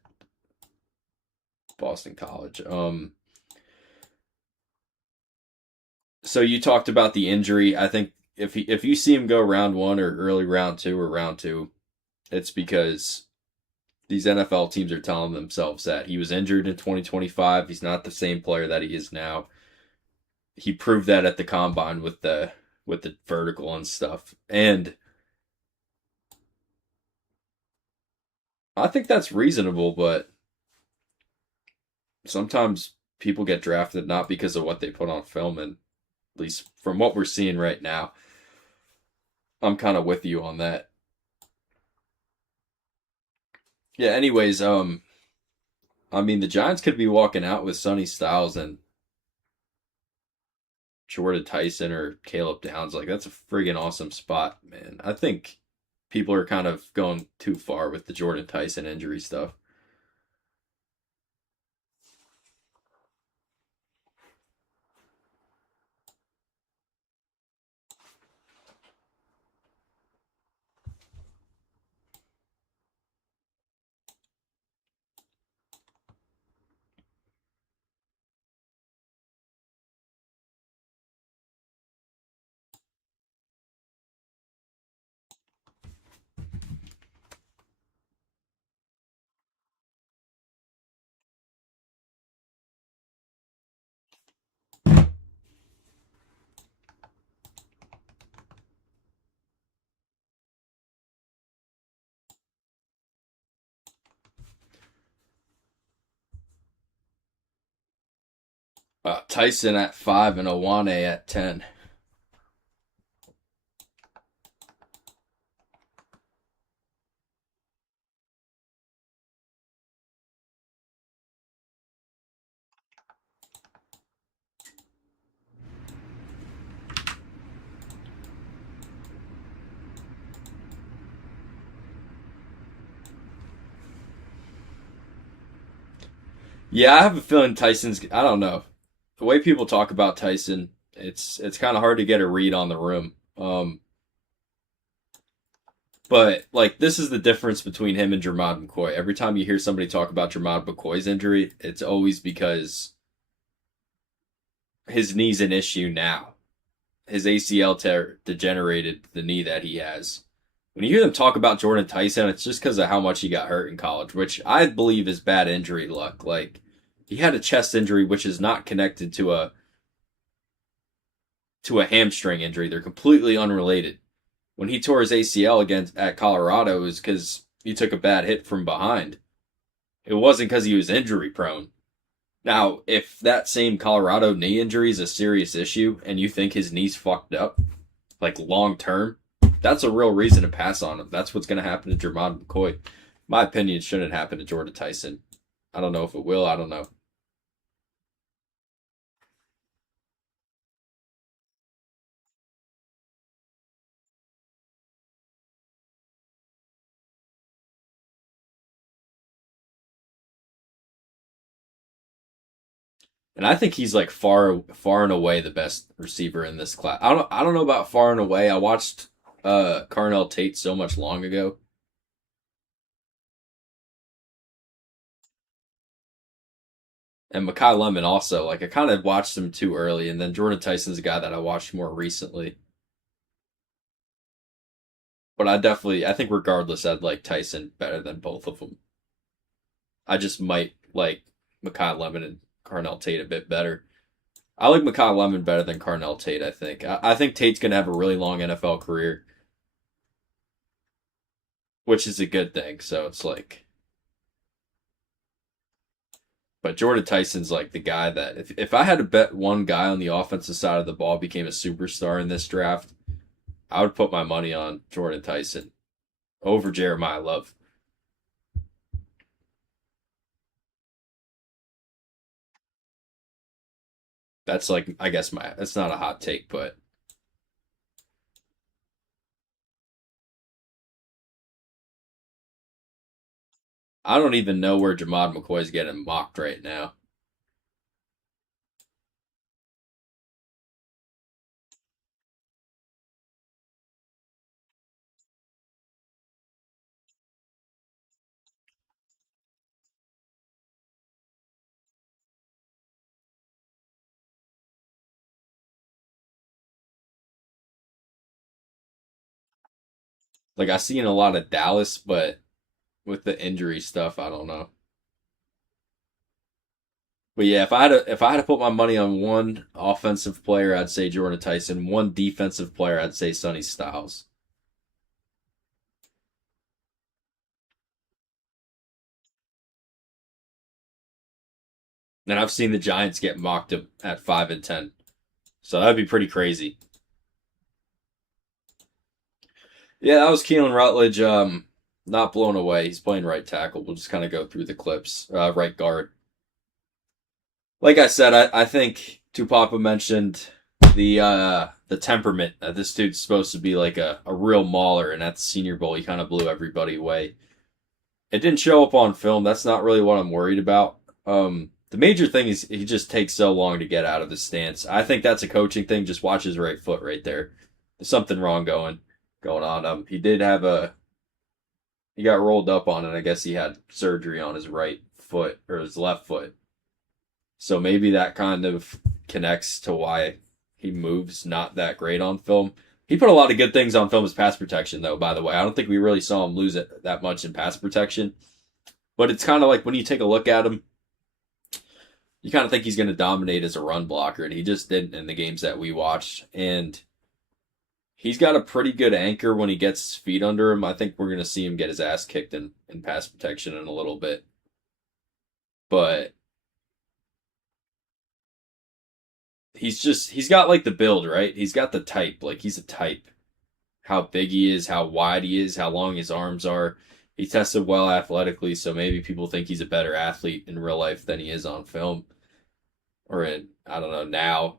Boston College. So you talked about the injury. I think if you see him go round one or early round two or round two, it's because these NFL teams are telling themselves that he was injured in 2025. He's not the same player that he is now. He proved that at the combine with the vertical and stuff. And I think that's reasonable, but sometimes people get drafted not because of what they put on film, and at least from what we're seeing right now, I'm kind of with you on that. Yeah, anyways, I mean the Giants could be walking out with Sonny Styles and Jordan Tyson or Caleb Downs. Like that's a friggin' awesome spot, man. I think people are kind of going too far with the Jordan Tyson injury stuff. Tyson at 5 and Owane at 10. Yeah, I have a feeling Tyson's. I don't know the way people talk about Tyson. It's kind of hard to get a read on the room. But like this is the difference between him and Jermod McCoy. Every time you hear somebody talk about Jermod McCoy's injury, it's always because his knee's an issue now. His ACL degenerated the knee that he has. When you hear them talk about Jordan Tyson, it's just because of how much he got hurt in college, which I believe is bad injury luck. Like he had a chest injury, which is not connected to a hamstring injury. They're completely unrelated. When he tore his ACL against at Colorado, it was because he took a bad hit from behind. It wasn't because he was injury prone. Now, if that same Colorado knee injury is a serious issue and you think his knee's fucked up, like long term, that's a real reason to pass on him. That's what's going to happen to Jermod McCoy. My opinion shouldn't happen to Jordan Tyson. I don't know if it will. I don't know. And I think he's like far and away the best receiver in this class. I don't know about far and away. I watched Carnell Tate so much long ago. And Makai Lemon also. Like I kind of watched him too early, and then Jordan Tyson's a guy that I watched more recently. But I think regardless, I'd like Tyson better than both of them. I just might like Makai Lemon and Carnell Tate a bit better. I like Makai Lemon better than Carnell Tate, I think. I think Tate's going to have a really long NFL career, which is a good thing. So it's like, but Jordan Tyson's like the guy that, if I had to bet one guy on the offensive side of the ball became a superstar in this draft, I would put my money on Jordan Tyson over Jeremiah Love. That's like, I guess that's not a hot take, but I don't even know where Jamad McCoy's getting mocked right now. Like I seen a lot of Dallas, but with the injury stuff, I don't know. But yeah, if I had to put my money on one offensive player, I'd say Jordan Tyson. One defensive player, I'd say Sonny Styles. And I've seen the Giants get mocked at 5-10, so that'd be pretty crazy. Yeah, that was Keelan Rutledge. Not blown away. He's playing right tackle. We'll just kind of go through the clips. Right guard. Like I said, I think Tupapa mentioned the temperament that this dude's supposed to be like a real mauler, and at the Senior Bowl he kind of blew everybody away. It didn't show up on film. That's not really what I'm worried about. The major thing is he just takes so long to get out of his stance. I think that's a coaching thing. Just watch his right foot right there. There's something wrong going on. He got rolled up on it. I guess he had surgery on his right foot or his left foot. So maybe that kind of connects to why he moves not that great on film. He put a lot of good things on film as pass protection, though, by the way. I don't think we really saw him lose it that much in pass protection. But it's kind of like when you take a look at him, you kind of think he's going to dominate as a run blocker, and he just didn't in the games that we watched. And he's got a pretty good anchor when he gets his feet under him. I think we're going to see him get his ass kicked in pass protection in a little bit. But he's got like the build, right? He's got the type. Like he's a type. How big he is, how wide he is, how long his arms are. He tested well athletically, so maybe people think he's a better athlete in real life than he is on film. Or in, I don't know, now.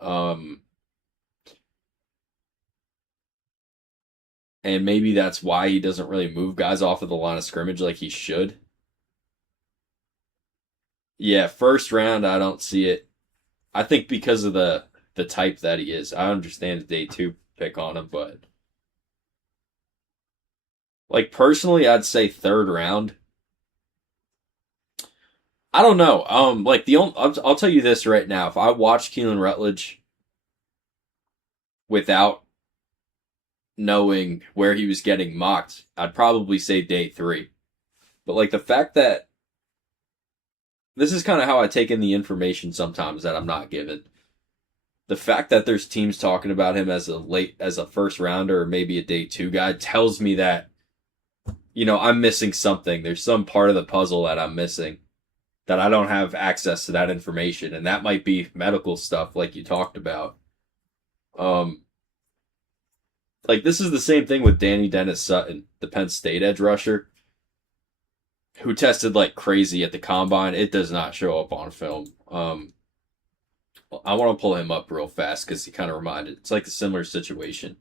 Um and maybe that's why he doesn't really move guys off of the line of scrimmage like he should. Yeah, first round I don't see it. I think because of the type that he is. I understand the day two pick on him, but like personally, I'd say third round. I don't know. Like I'll tell you this right now. If I watched Keelan Rutledge without knowing where he was getting mocked, I'd probably say day three. But like the fact that this is kind of how I take in the information sometimes that I'm not given. The fact that there's teams talking about him as a first rounder or maybe a day two guy tells me that I'm missing something. There's some part of the puzzle that I'm missing that I don't have access to that information, and that might be medical stuff like you talked about. Um, like this is the same thing with Danny Dennis Sutton, the Penn State edge rusher, who tested like crazy at the combine. It does not show up on film. I want to pull him up real fast because he kind of reminded. It's like a similar situation.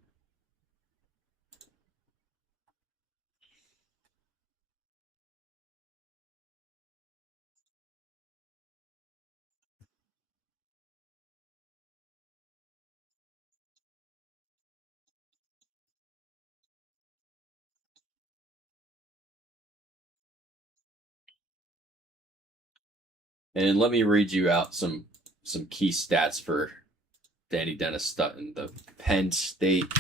And let me read you out some key stats for Danny Dennis Sutton, the Penn State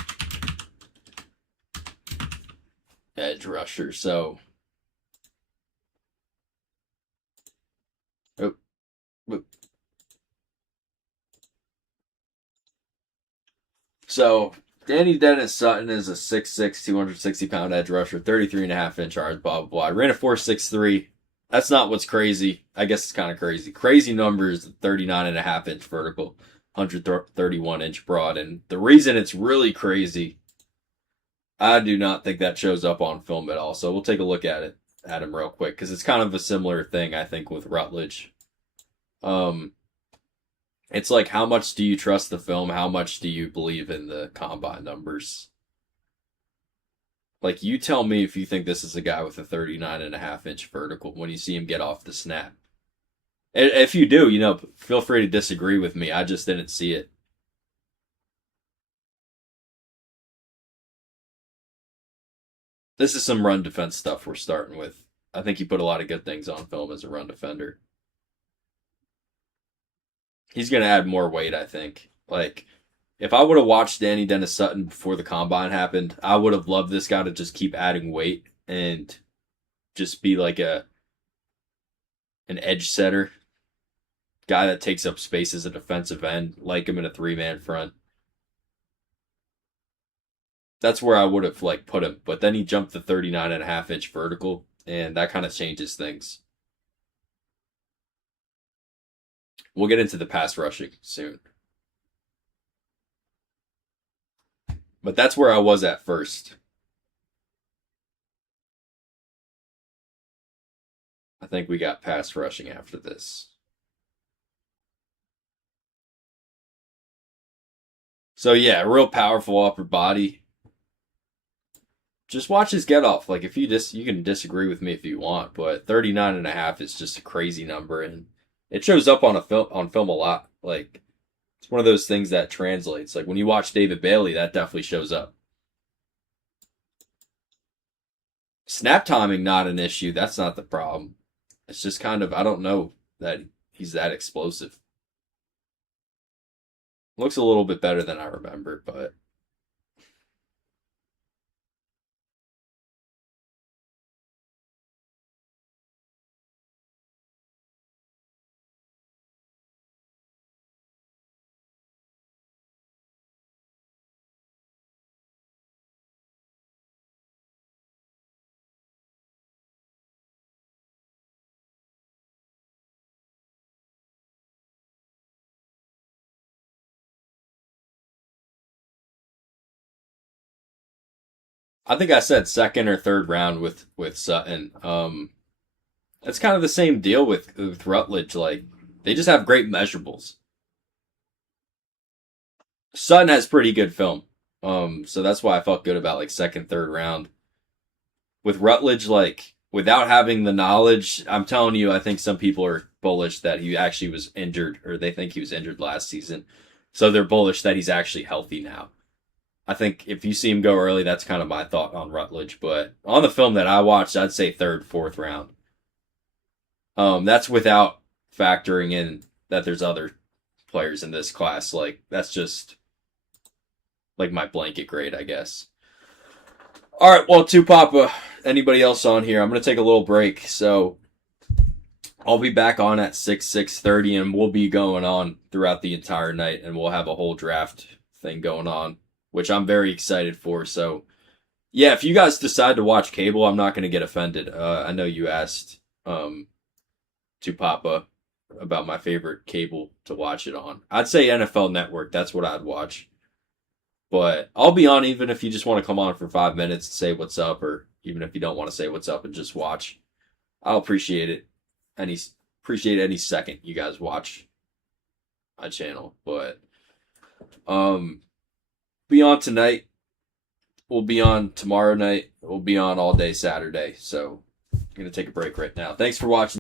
edge rusher. So, oh, oh. So Danny Dennis Sutton is a 6'6", 260-pound edge rusher, 33.5-inch arms, blah, blah, blah. I ran a 4.63. That's not what's crazy. I guess it's kind of crazy. Crazy numbers, 39.5-inch vertical, 131-inch broad. And the reason it's really crazy, I do not think that shows up on film at all. So we'll take a look at him real quick, because it's kind of a similar thing, I think, with Rutledge. It's like, how much do you trust the film? How much do you believe in the combine numbers? Like, you tell me if you think this is a guy with a 39.5-inch vertical when you see him get off the snap. If you do, feel free to disagree with me. I just didn't see it. This is some run defense stuff we're starting with. I think he put a lot of good things on film as a run defender. He's going to add more weight, I think. Like, if I would have watched Danny Dennis Sutton before the combine happened, I would have loved this guy to just keep adding weight and just be like an edge setter. Guy that takes up space as a defensive end, like him in a 3-man front. That's where I would have put him. But then he jumped the 39.5-inch vertical, and that kind of changes things. We'll get into the pass rushing soon. But that's where I was at first. I think we got pass rushing after this. So yeah, real powerful upper body. Just watch his get off. Like, if you can disagree with me if you want, but 39.5 is just a crazy number, and it shows up on film a lot. Like, it's one of those things that translates. Like, when you watch David Bailey, that definitely shows up. Snap timing, not an issue. That's not the problem. It's just kind of, I don't know that he's that explosive. Looks a little bit better than I remember, but I think I said second or third round with Sutton. It's kind of the same deal with Rutledge. Like, they just have great measurables. Sutton has pretty good film. So that's why I felt good about second, third round. With Rutledge, without having the knowledge, I'm telling you, I think some people are bullish that he actually was injured, or they think he was injured last season. So they're bullish that he's actually healthy now. I think if you see him go early, that's kind of my thought on Rutledge. But on the film that I watched, I'd say third, fourth round. That's without factoring in that there's other players in this class. That's just my blanket grade, I guess. All right, well, Papa, anybody else on here? I'm going to take a little break. So I'll be back on at 6:30, and we'll be going on throughout the entire night, and we'll have a whole draft thing going on, which I'm very excited for. So, yeah, if you guys decide to watch cable, I'm not going to get offended. I know you asked Papa about my favorite cable to watch it on. I'd say NFL Network. That's what I'd watch. But I'll be on even if you just want to come on for 5 minutes and say what's up, or even if you don't want to say what's up and just watch. I'll appreciate it. Appreciate any second you guys watch my channel. But be on tonight. We'll be on tomorrow night. We'll be on all day Saturday. So I'm going to take a break right now. Thanks for watching.